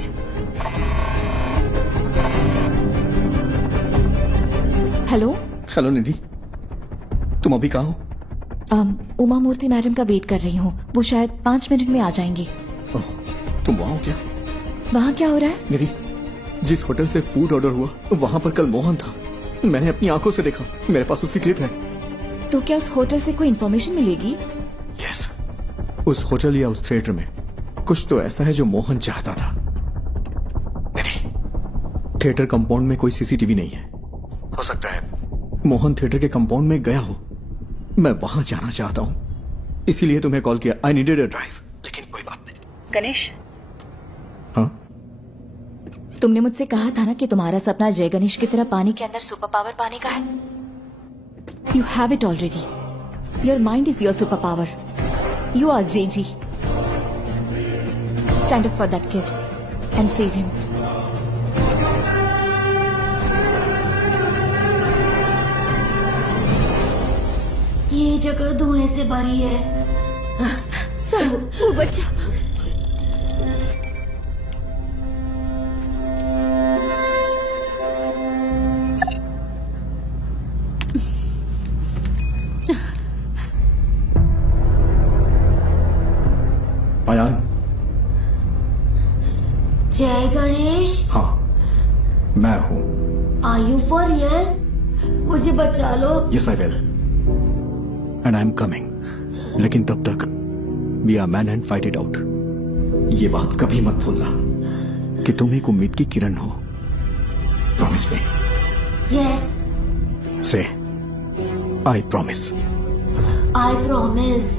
हेलो हेलो निधि, तुम अभी कहाँ हो? उमा मूर्ति मैडम का वेट कर रही हूँ। वो शायद 5 मिनट में आ जाएंगी। तुम वहाँ हो क्या? वहाँ क्या हो रहा है? निधि, जिस होटल से फूड ऑर्डर हुआ वहाँ पर कल मोहन था। मैंने अपनी आंखों से देखा, मेरे पास उसकी क्लिप है। तो क्या उस होटल से कोई इन्फॉर्मेशन मिलेगी? यस, उस होटल या उस थिएटर में कुछ तो ऐसा है जो मोहन चाहता था। थिएटर कंपाउंड में कोई सीसीटीवी नहीं है। हो सकता है मोहन थिएटर के कंपाउंड में गया हो। मैं वहां जाना चाहता हूं, इसीलिए तुम्हें कॉल किया। I needed a drive. लेकिन कोई बात नहीं। गणेश, हाँ? तुमने मुझसे कहा था ना कि तुम्हारा सपना जय गणेश की तरह पानी के अंदर सुपर पावर पाने का है। You have it already. Your mind is your super power. You are JG. Stand up for that kid and save him. ये जगह धुएं से भरी है। सर, वो बच्चा। अयान। जय गणेश। हाँ, मैं हूँ। Are you for real? मुझे बचा लो। Yes I will, and I am coming. लेकिन तब तक be a man and fight it out. ये बात कभी मत भूलना कि तुम एक उम्मीद की किरण हो। Promise me. यस। से आई प्रॉमिस। I promise.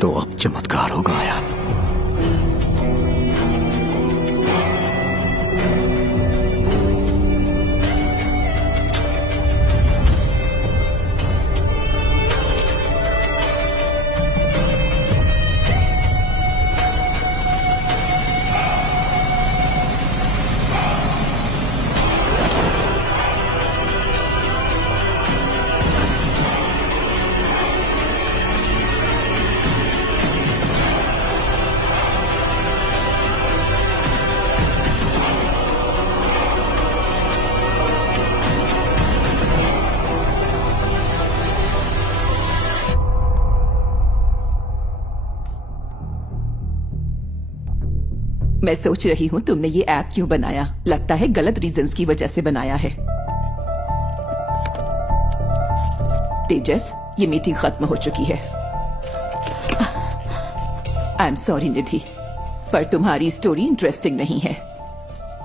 तो अब चमत्कार होगा यार। मैं सोच रही हूँ तुमने ये ऐप क्यों बनाया। लगता है गलत रीजंस की वजह से बनाया है। तेजस, ये मीटिंग खत्म हो चुकी है। आई एम सॉरी निधि, पर तुम्हारी स्टोरी इंटरेस्टिंग नहीं है।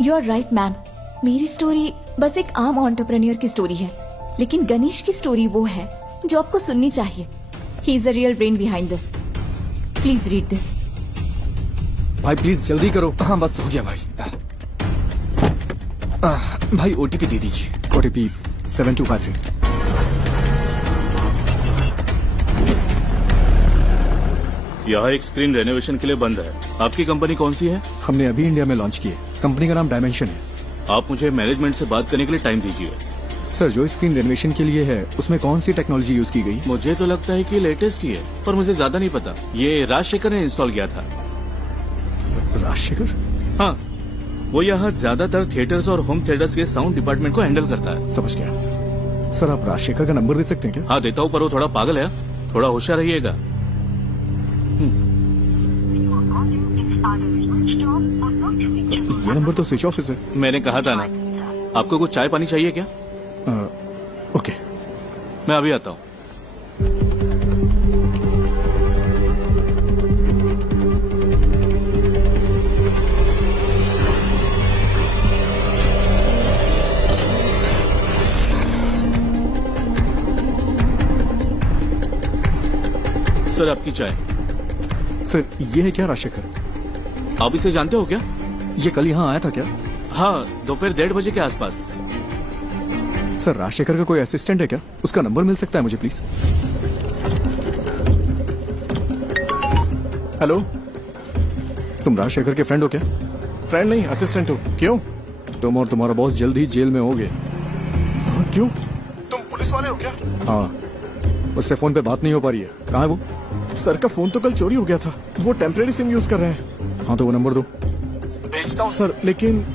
You are right ma'am. मेरी स्टोरी बस एक आम एंटरप्रेन्योर की स्टोरी है, लेकिन गणेश की स्टोरी वो है जो आपको सुननी चाहिए। He is the real brain behind this. Please read this. भाई प्लीज जल्दी करो। हाँ बस हो गया भाई। भाई ओटीपी दे दीजिए। ओटीपी 7253। यहाँ एक स्क्रीन रेनोवेशन के लिए बंद है। आपकी कंपनी कौन सी है? हमने अभी इंडिया में लॉन्च की है। कंपनी का नाम डायमेंशन है। आप मुझे मैनेजमेंट से बात करने के लिए टाइम दीजिए। सर, जो स्क्रीन रेनोवेशन के लिए है उसमें कौन सी टेक्नोलॉजी यूज की गई? मुझे तो लगता है कि लेटेस्ट ही है, पर मुझे ज्यादा नहीं पता। ये राजशेखर ने इंस्टॉल किया था। राजशेखर? हाँ, वो यहाँ ज्यादातर थिएटर्स और होम थिएटर्स के साउंड डिपार्टमेंट को हैंडल करता है। समझ गया। सर, आप राजशेखर का नंबर दे सकते हैं क्या? हाँ देता हूँ, पर वो थोड़ा पागल है। थोड़ा होशियार रहिएगा। ये नंबर तो स्विच ऑफ है। मैंने कहा था ना। आपको कुछ चाय पानी चाहिए क्या? ओके, मैं अभी आता हूँ। सर, आपकी चाय। सर, ये है क्या राजशेखर? आप इसे जानते हो क्या? ये कल यहाँ आया था क्या? हाँ, दोपहर 1:30 बजे के आसपास। सर, राजशेखर का कोई असिस्टेंट है क्या? उसका नंबर मिल सकता है मुझे प्लीज? हेलो, तुम राजशेखर के फ्रेंड हो क्या? फ्रेंड नहीं, असिस्टेंट हो। क्यों? तुम और तुम्हारा बॉस जल्द ही जेल में होगे। क्यों? तुम पुलिस वाले हो क्या? हाँ, उससे फोन पे बात नहीं हो पा रही है। कहाँ है वो? सर का फोन तो कल चोरी हो गया था। वो टेम्परेरी सिम यूज कर रहे हैं। हाँ, तो वो नंबर दो। भेजता हूँ सर, लेकिन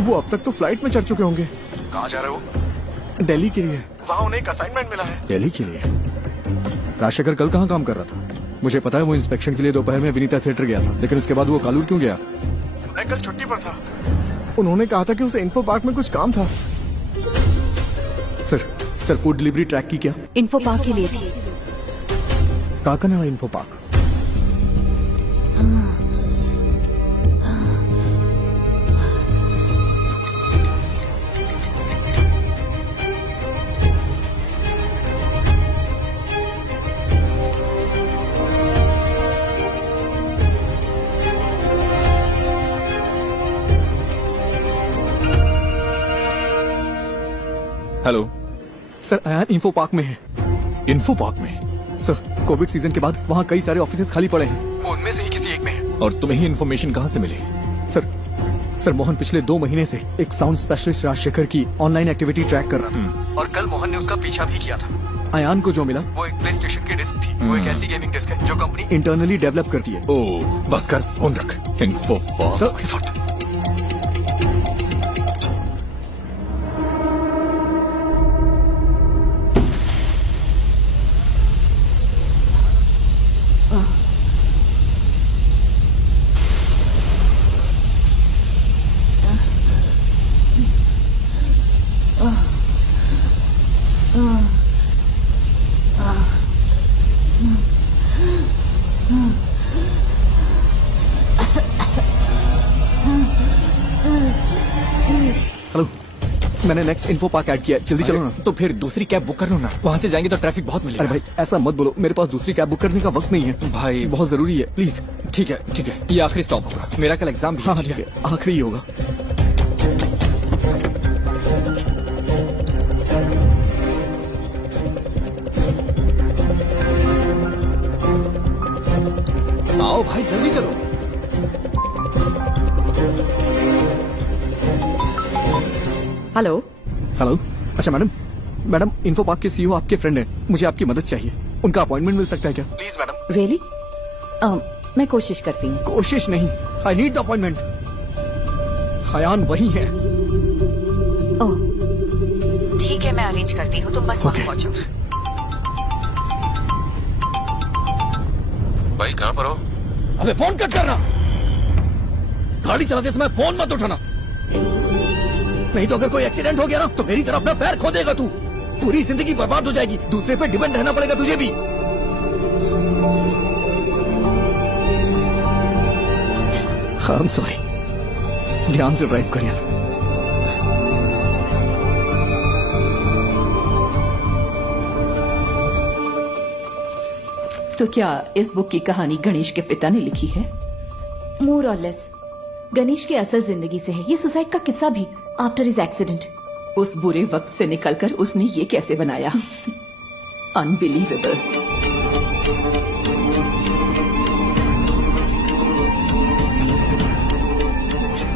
वो अब तक तो फ्लाइट में चढ़ चुके होंगे। कहाँ जा रहे हो? दिल्ली के लिए। वहाँ उन्हें एक असाइनमेंट मिला है। दिल्ली के लिए? राजशेखर कल कहाँ काम कर रहा था? मुझे पता है वो इंस्पेक्शन के लिए दोपहर में विनीता थिएटर गया था, लेकिन उसके बाद वो कालूर क्यों गया? मैं कल छुट्टी पर था। उन्होंने कहा था कि उसे इन्फो पार्क में कुछ काम था। सर, फूड डिलीवरी ट्रैक की क्या? इन्फो पार्क के लिए थी। Kakinada info park. Hello sir Ayaan info park में है। इन्फो पार्क में? सर कोविड सीजन के बाद वहाँ कई सारे ऑफिसेज खाली पड़े हैं, वो उनमें से ही किसी एक में है। और तुम्हें ही इन्फॉर्मेशन कहाँ से मिली? सर मोहन पिछले 2 महीने से एक साउंड स्पेशलिस्ट राजशेखर की ऑनलाइन एक्टिविटी ट्रैक कर रहा था, और कल मोहन ने उसका पीछा भी किया था। अयान को जो मिला वो एक प्ले स्टेशन की डिस्क थी। वो एक ऐसी गेमिंग डिस्क है जो कंपनी इंटरनली डेवलप करती है। ओह, बस कर, फोन रख। Info park. हेलो, मैंने नेक्स्ट इन्फो पार्क ऐड किया, जल्दी चलो ना। तो फिर दूसरी कैब बुक कर लो ना, वहाँ से जाएंगे तो ट्रैफिक बहुत मिलेगा। अरे भाई ऐसा मत बोलो, मेरे पास दूसरी कैब बुक करने का वक्त नहीं है भाई, बहुत जरूरी है, प्लीज। ठीक है ठीक है, ये आखिरी स्टॉप होगा, मेरा कल एग्जाम भी है। हाँ ठीक है, आखिरी ही होगा। आओ भाई जल्दी चलो। हेलो हेलो, अच्छा मैडम इन्फो पार्क के सीईओ आपके फ्रेंड हैं, मुझे आपकी मदद चाहिए। उनका अपॉइंटमेंट मिल सकता है क्या? Please madam. रियली? मैं कोशिश करती हूँ। कोशिश नहीं, I need the appointment. Ayan वही है। ओह ठीक है, मैं अरेंज करती हूँ, तुम बस वहाँ पहुँचो। भाई कहाँ पर हो? अबे फोन कट करना, गाड़ी चलाते समय फोन मत उठाना, नहीं तो अगर कोई एक्सीडेंट हो गया ना तो मेरी तरफ अपना पैर खो देगा तू। पूरी जिंदगी बर्बाद हो जाएगी, दूसरे पे डिपेंड रहना पड़ेगा तुझे भी। आई एम सॉरी, ध्यान से ड्राइव कर यार। तो क्या इस बुक की कहानी गणेश के पिता ने लिखी है? मोर और लेस गणेश की असल जिंदगी से है ये सुसाइड का किस्सा भी, आफ्टर हिज एक्सीडेंट। उस बुरे वक्त से निकलकर उसने ये कैसे बनाया? अनबिलीवेबल।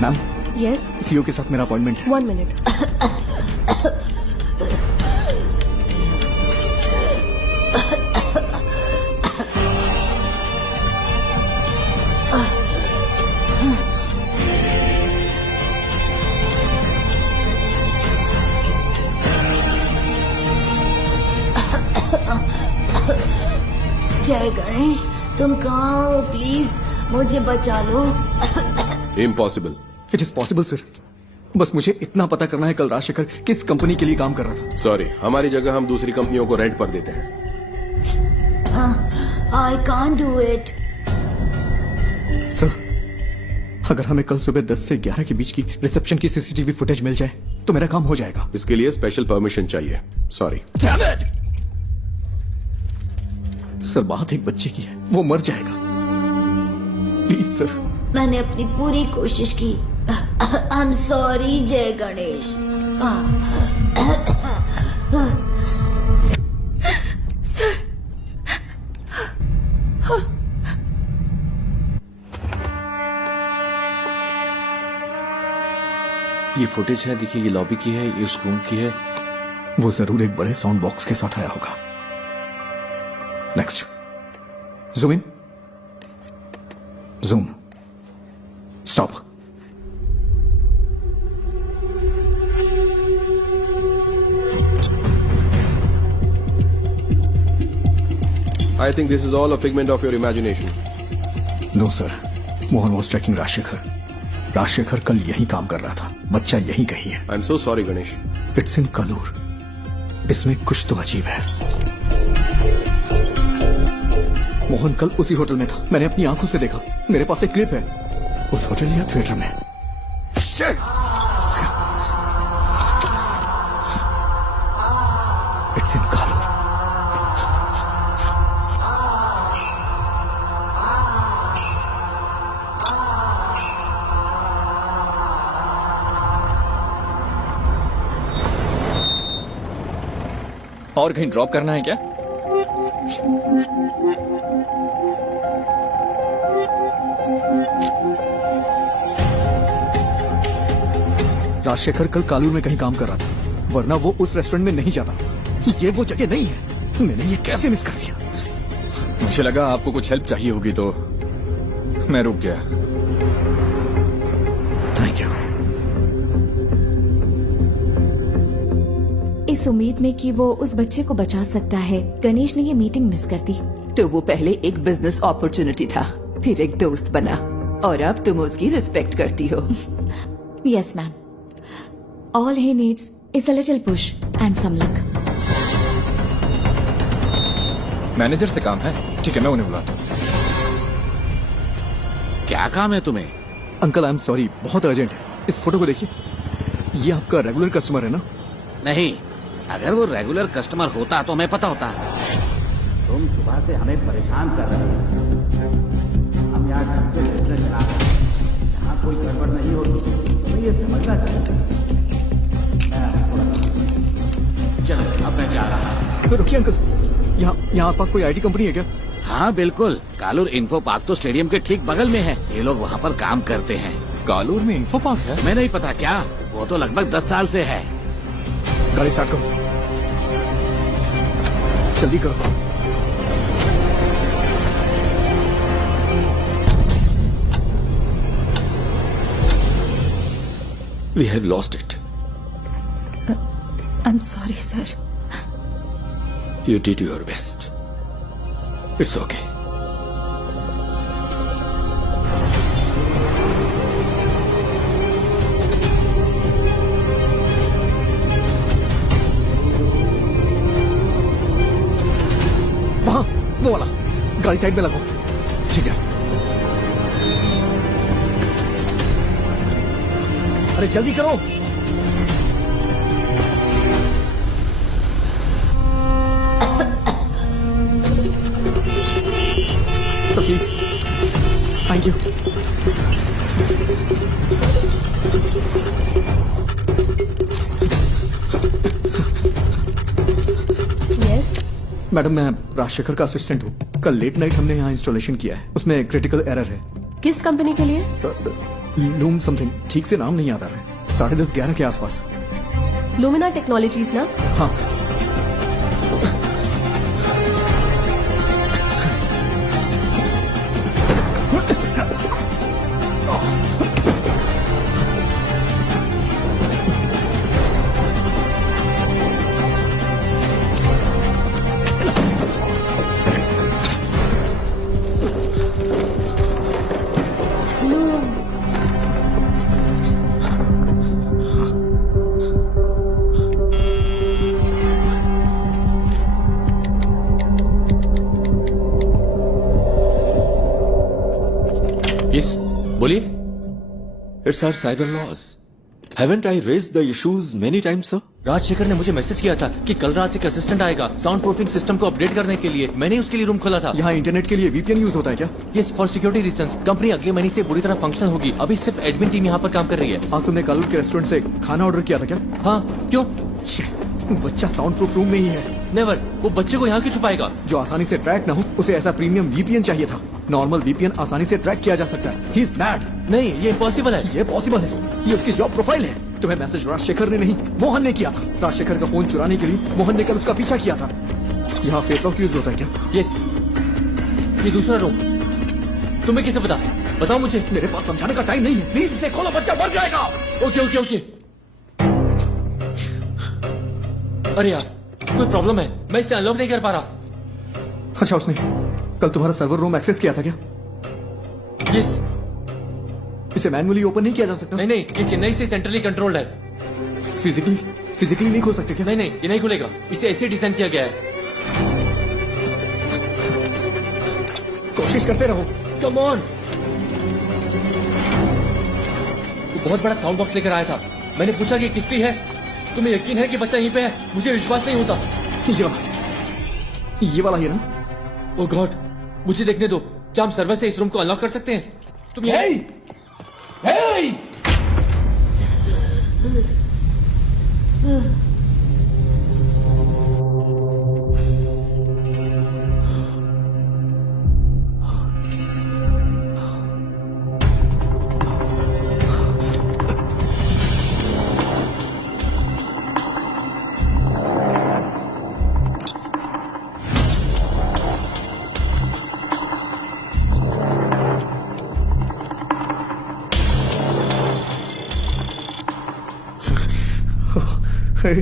मैम, यस, सीईओ के साथ मेरा अपॉइंटमेंट है। 1 मिनट। जय गणेश, तुम कहाँ हो? प्लीज मुझे बचा लो। Impossible. It is possible sir, बस मुझे इतना पता करना है कल राजशेखर किस कंपनी के लिए काम कर रहा था। सॉरी, हमारी जगह हम दूसरी कंपनियों को रेंट पर देते हैं। I can't do it. Sir, अगर हमें कल सुबह 10 से 11 के बीच की रिसेप्शन की सीसीटीवी फुटेज मिल जाए तो मेरा काम हो जाएगा। इसके लिए स्पेशल परमिशन चाहिए। सॉरी सर, बात एक बच्चे की है, वो मर जाएगा, प्लीज सर। मैंने अपनी पूरी कोशिश की। आई एम सॉरी जय गणेश। सर, ये फुटेज है, देखिए ये लॉबी की है, ये उस रूम की है। वो जरूर एक बड़े साउंड बॉक्स के साथ आया होगा। Next, zoom in, zoom, stop. I think this is all a figment of your imagination. No sir, Mohan was tracking Rajshekhar. Rajshekhar कल यही काम कर रहा था, बच्चा यही कहीं है। I'm so sorry Ganesh. It's in Kalur, इसमें कुछ तो अजीब है। मोहन कल उसी होटल में था, मैंने अपनी आंखों से देखा, मेरे पास एक क्लिप है, उस होटल या थिएटर में। It's in Kalur. और कहीं ड्रॉप करना है क्या? राजशेखर कल कालूर में कहीं काम कर रहा था, वरना वो उस रेस्टोरेंट में नहीं जाता। ये वो जगह नहीं है। मैंने ये कैसे मिस कर दिया? मुझे लगा आपको कुछ हेल्प चाहिए होगी तो मैं रुक गया। Thank you. इस उम्मीद में कि वो उस बच्चे को बचा सकता है, गणेश ने ये मीटिंग मिस कर दी। तो वो पहले एक बिजनेस अपॉर्चुनिटी था, फिर एक दोस्त बना, और अब तुम उसकी रिस्पेक्ट करती हो। Yes ma'am, all he needs is a little push and some luck. Manager से काम है, ठीक है मैं उन्हें बुलाता हूँ। क्या काम है तुम्हें? अंकल आई एम सॉरी, बहुत अर्जेंट है। इस फोटो को देखिए, ये आपका रेगुलर कस्टमर है ना? नहीं, अगर वो रेगुलर कस्टमर होता तो हमें पता होता। तुम सुबह से हमें परेशान कर रहे हो। हम यहाँ ढंग से बिजनेस चला रहे हैं, यहाँ कोई गड़बड़ नहीं होती, तुम्हें ये समझना चाहिए। चलो अब मैं जा रहा हूँ। रुकिए अंकल, यहाँ आसपास कोई आईटी कंपनी है क्या? हाँ बिल्कुल, कालूर इन्फो पार्क तो स्टेडियम के ठीक बगल में है। ये लोग वहाँ पर काम करते हैं। कालूर में इन्फो पार्क है? मैं नहीं पता क्या, वो तो लगभग 10 साल से है। गाड़ी स्टार्ट करो, जल्दी करो। We have lost it. I'm sorry, sir. You did your best. It's okay. वहाँ, वो वाला। गाड़ी साइड में लगाओ। ठीक है। अरे जल्दी करो। So please, thank you. Yes. Madam मैं राजशेखर का असिस्टेंट हूँ। कल लेट नाइट हमने यहाँ इंस्टॉलेशन किया है, उसमें क्रिटिकल एरर है। किस कंपनी के लिए? लूम समथिंग, ठीक से नाम नहीं याद आ रहा है। 10:30-11 के आसपास। लुमिना टेक्नोलॉजीज ना? हाँ। बोलिए। It's our cyber laws. Haven't I raised the issues many times, sir? Rajshekhar ने मुझे मैसेज किया था कि कल रात एक असिस्टेंट आएगा साउंड प्रूफिंग सिस्टम को अपडेट करने के लिए। मैंने उसके लिए रूम खोला था। यहाँ इंटरनेट के लिए VPN यूज होता है क्या? Yes, for security reasons. Company अगले महीने से बुरी तरह फंक्शन होगी। अभी सिर्फ एडमिन टीम यहाँ पर काम कर रही है। आज तुमने कालूर के रेस्टोरेंट से खाना ऑर्डर किया था क्या? हाँ, क्यों? बच्चा साउंड प्रूफ रूम में ही है। नेवर, वो बच्चे को यहाँ क्यों छुपाएगा? जो आसानी से ट्रैक ना हो, उसे ऐसा प्रीमियम VPN चाहिए था। नॉर्मल VPN आसानी से ट्रैक किया जा सकता है। He is mad. नहीं, ये इम्पॉसिबल है। ये पॉसिबल है, ये उसकी जॉब प्रोफाइल है। तुम्हें मैसेज राजशेखर ने नहीं, मोहन ने किया था। राजशेखर का फोन चुराने के लिए मोहन ने कल उसका पीछा किया था। यहाँ फेस लॉक यूज होता है क्या? यस, ये दूसरा रूम। तुम्हें कैसे पता? बताओ मुझे। मेरे पास समझाने का टाइम नहीं है, प्लीज इसे खोलो, बच्चा मर जाएगा। Okay okay okay. अरे यार, कोई प्रॉब्लम है, मैं इसे अनलॉक नहीं कर पा रहा। अच्छा, उसने कल तुम्हारा सर्वर रूम एक्सेस किया था क्या? यस। इसे मैन्युअली ओपन नहीं किया जा सकता? नहीं, ये चेन्नई से सेंट्रली कंट्रोल्ड है। फिजिकली नहीं खोल सकते क्या? नहीं, ये नहीं खुलेगा। इसे ऐसे डिजाइन किया गया है। कोशिश करते रहो। Come on. वो बहुत बड़ा साउंड बॉक्स लेकर आया था। मैंने पूछा कि किसकी है। तुम्हें यकीन है कि बच्चा यहीं पे है? मुझे विश्वास नहीं होता। ये वाला ही ना? ओह गॉड, मुझे देखने दो। क्या हम सर्वर से इस रूम को अनलॉक कर सकते हैं? तुम Hey! कोई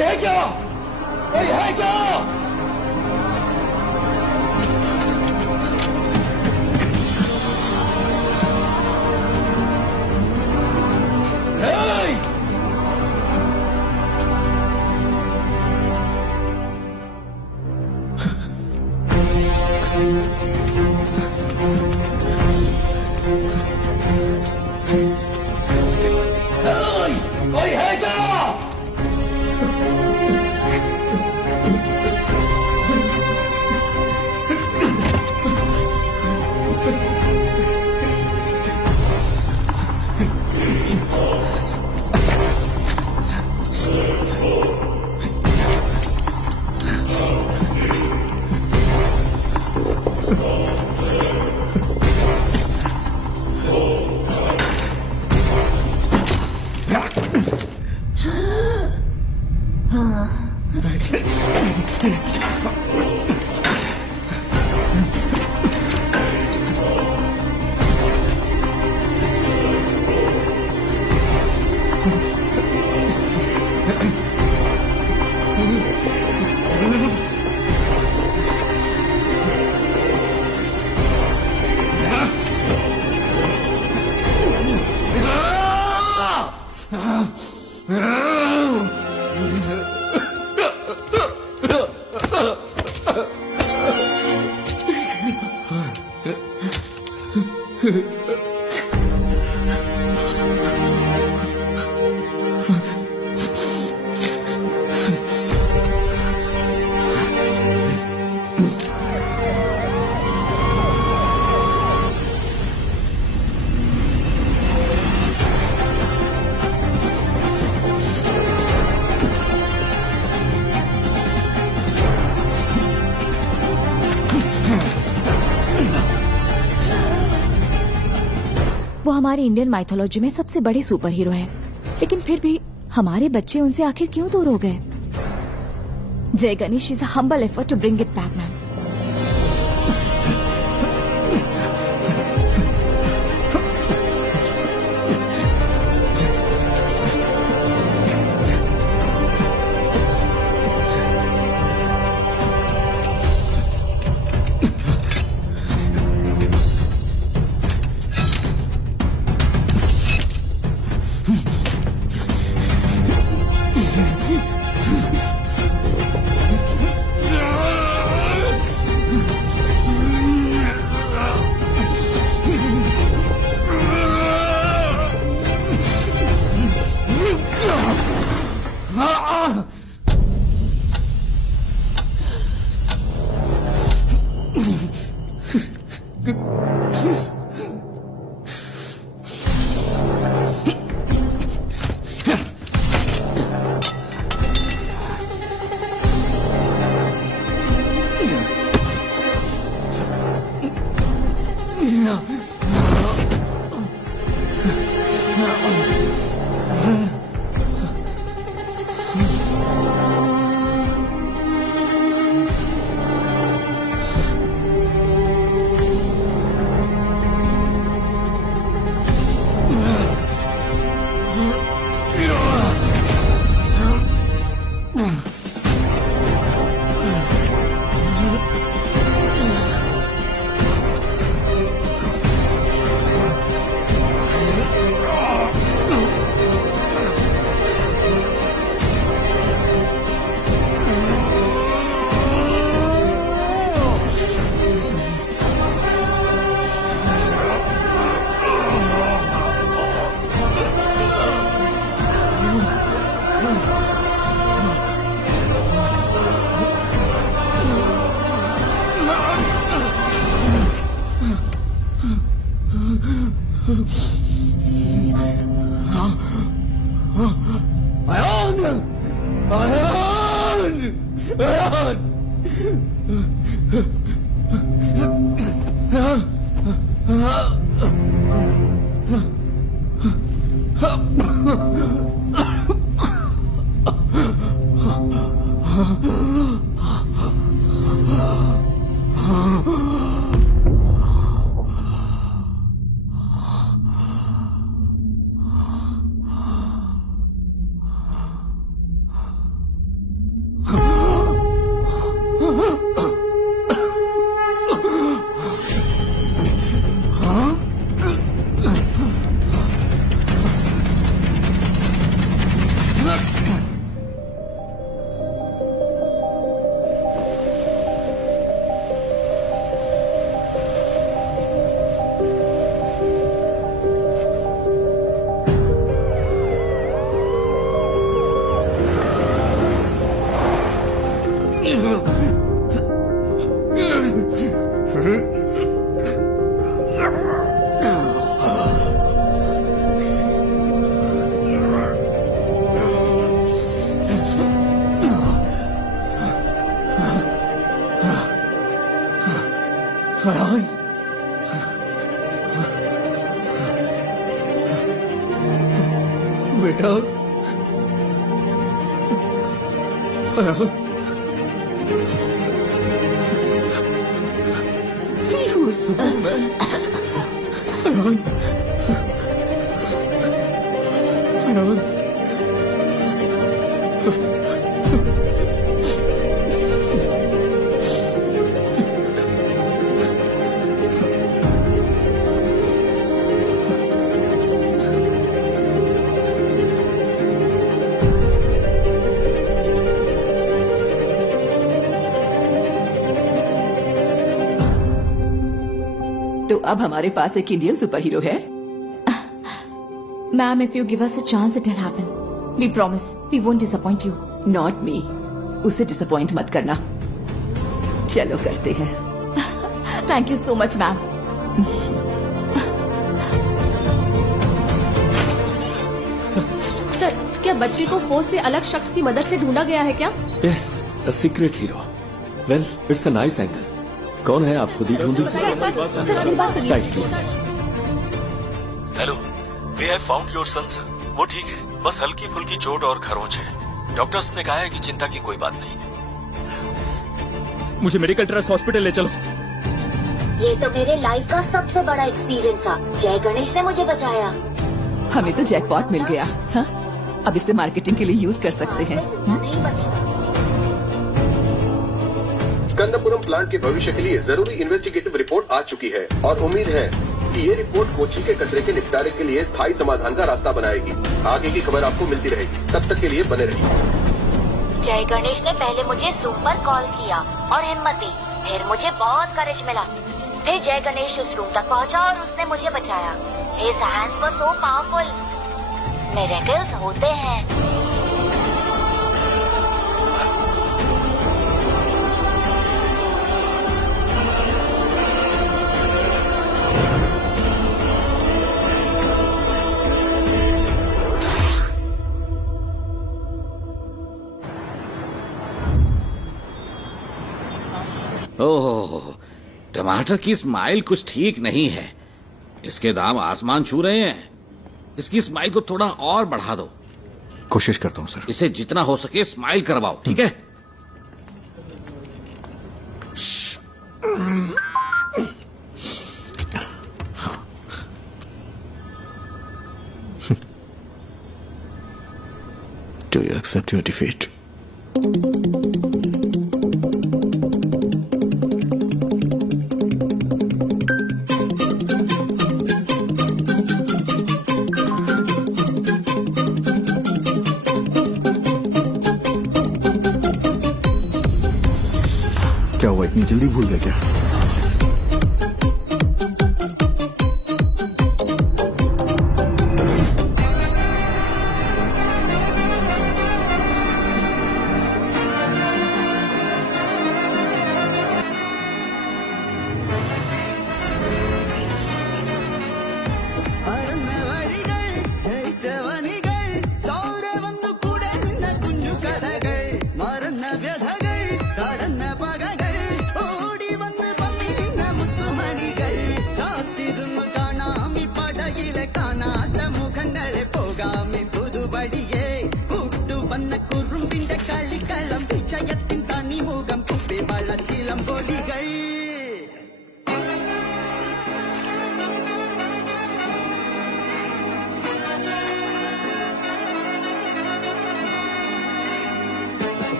है क्या? कोई है क्या? कोई है क्या? वो हमारी इंडियन माइथोलॉजी में सबसे बड़े सुपर हीरो है, लेकिन फिर भी हमारे बच्चे उनसे आखिर क्यों दूर हो गए? Jai Ganesh is a humble effort to bring it back, man. Ayan! बेटा तो अब हमारे पास एक इंडियन सुपर हीरो है। Ma'am, if you give us a chance it will happen. We promise we won't disappoint you. Not me. उसे डिसअपॉइंट मत करना। चलो करते हैं। Thank you so much ma'am. Sir, क्या बच्ची को फोर्स से अलग शख्स की मदद से ढूंढा गया है क्या? Yes, a secret hero. Well, it's a nice angle. कौन है, आप खुद ही ढूंढिए। Side please. Hello, we have found your son sir. वो ठीक है, बस हल्की फुल्की चोट और खरोंच है। डॉक्टर्स ने कहा है कि चिंता की कोई बात नहीं। मुझे मेडिकल ट्रस्ट हॉस्पिटल ले चलो। ये तो मेरे लाइफ का सबसे बड़ा एक्सपीरियंस था। जय गणेश ने मुझे बचाया। हमें तो जैकपॉट मिल गया। हाँ? अब इसे मार्केटिंग के लिए यूज कर सकते हैं। स्कंदपुरम प्लांट के भविष्य के लिए जरूरी इन्वेस्टिगेटिव रिपोर्ट आ चुकी है और उम्मीद है कि ये रिपोर्ट कोची के कचरे के निपटारे के लिए स्थायी समाधान का रास्ता बनाएगी। आगे की खबर आपको मिलती रहेगी। तब तक के लिए बने रहिए। जय गणेश ने पहले मुझे जूम पर कॉल किया और हिम्मत दी। फिर मुझे बहुत करेज मिला। फिर जय गणेश उस रूम तक पहुंचा और उसने मुझे बचाया। His hands were so powerful. Miracles होते हैं। ओह, टमाटर की स्माइल कुछ ठीक नहीं है। इसके दाम आसमान छू रहे हैं। इसकी स्माइल को थोड़ा और बढ़ा दो। कोशिश करता हूँ सर। इसे जितना हो सके स्माइल करवाओ, ठीक है? Do you accept your defeat? क्या हुआ, इतनी जल्दी भूल गए क्या?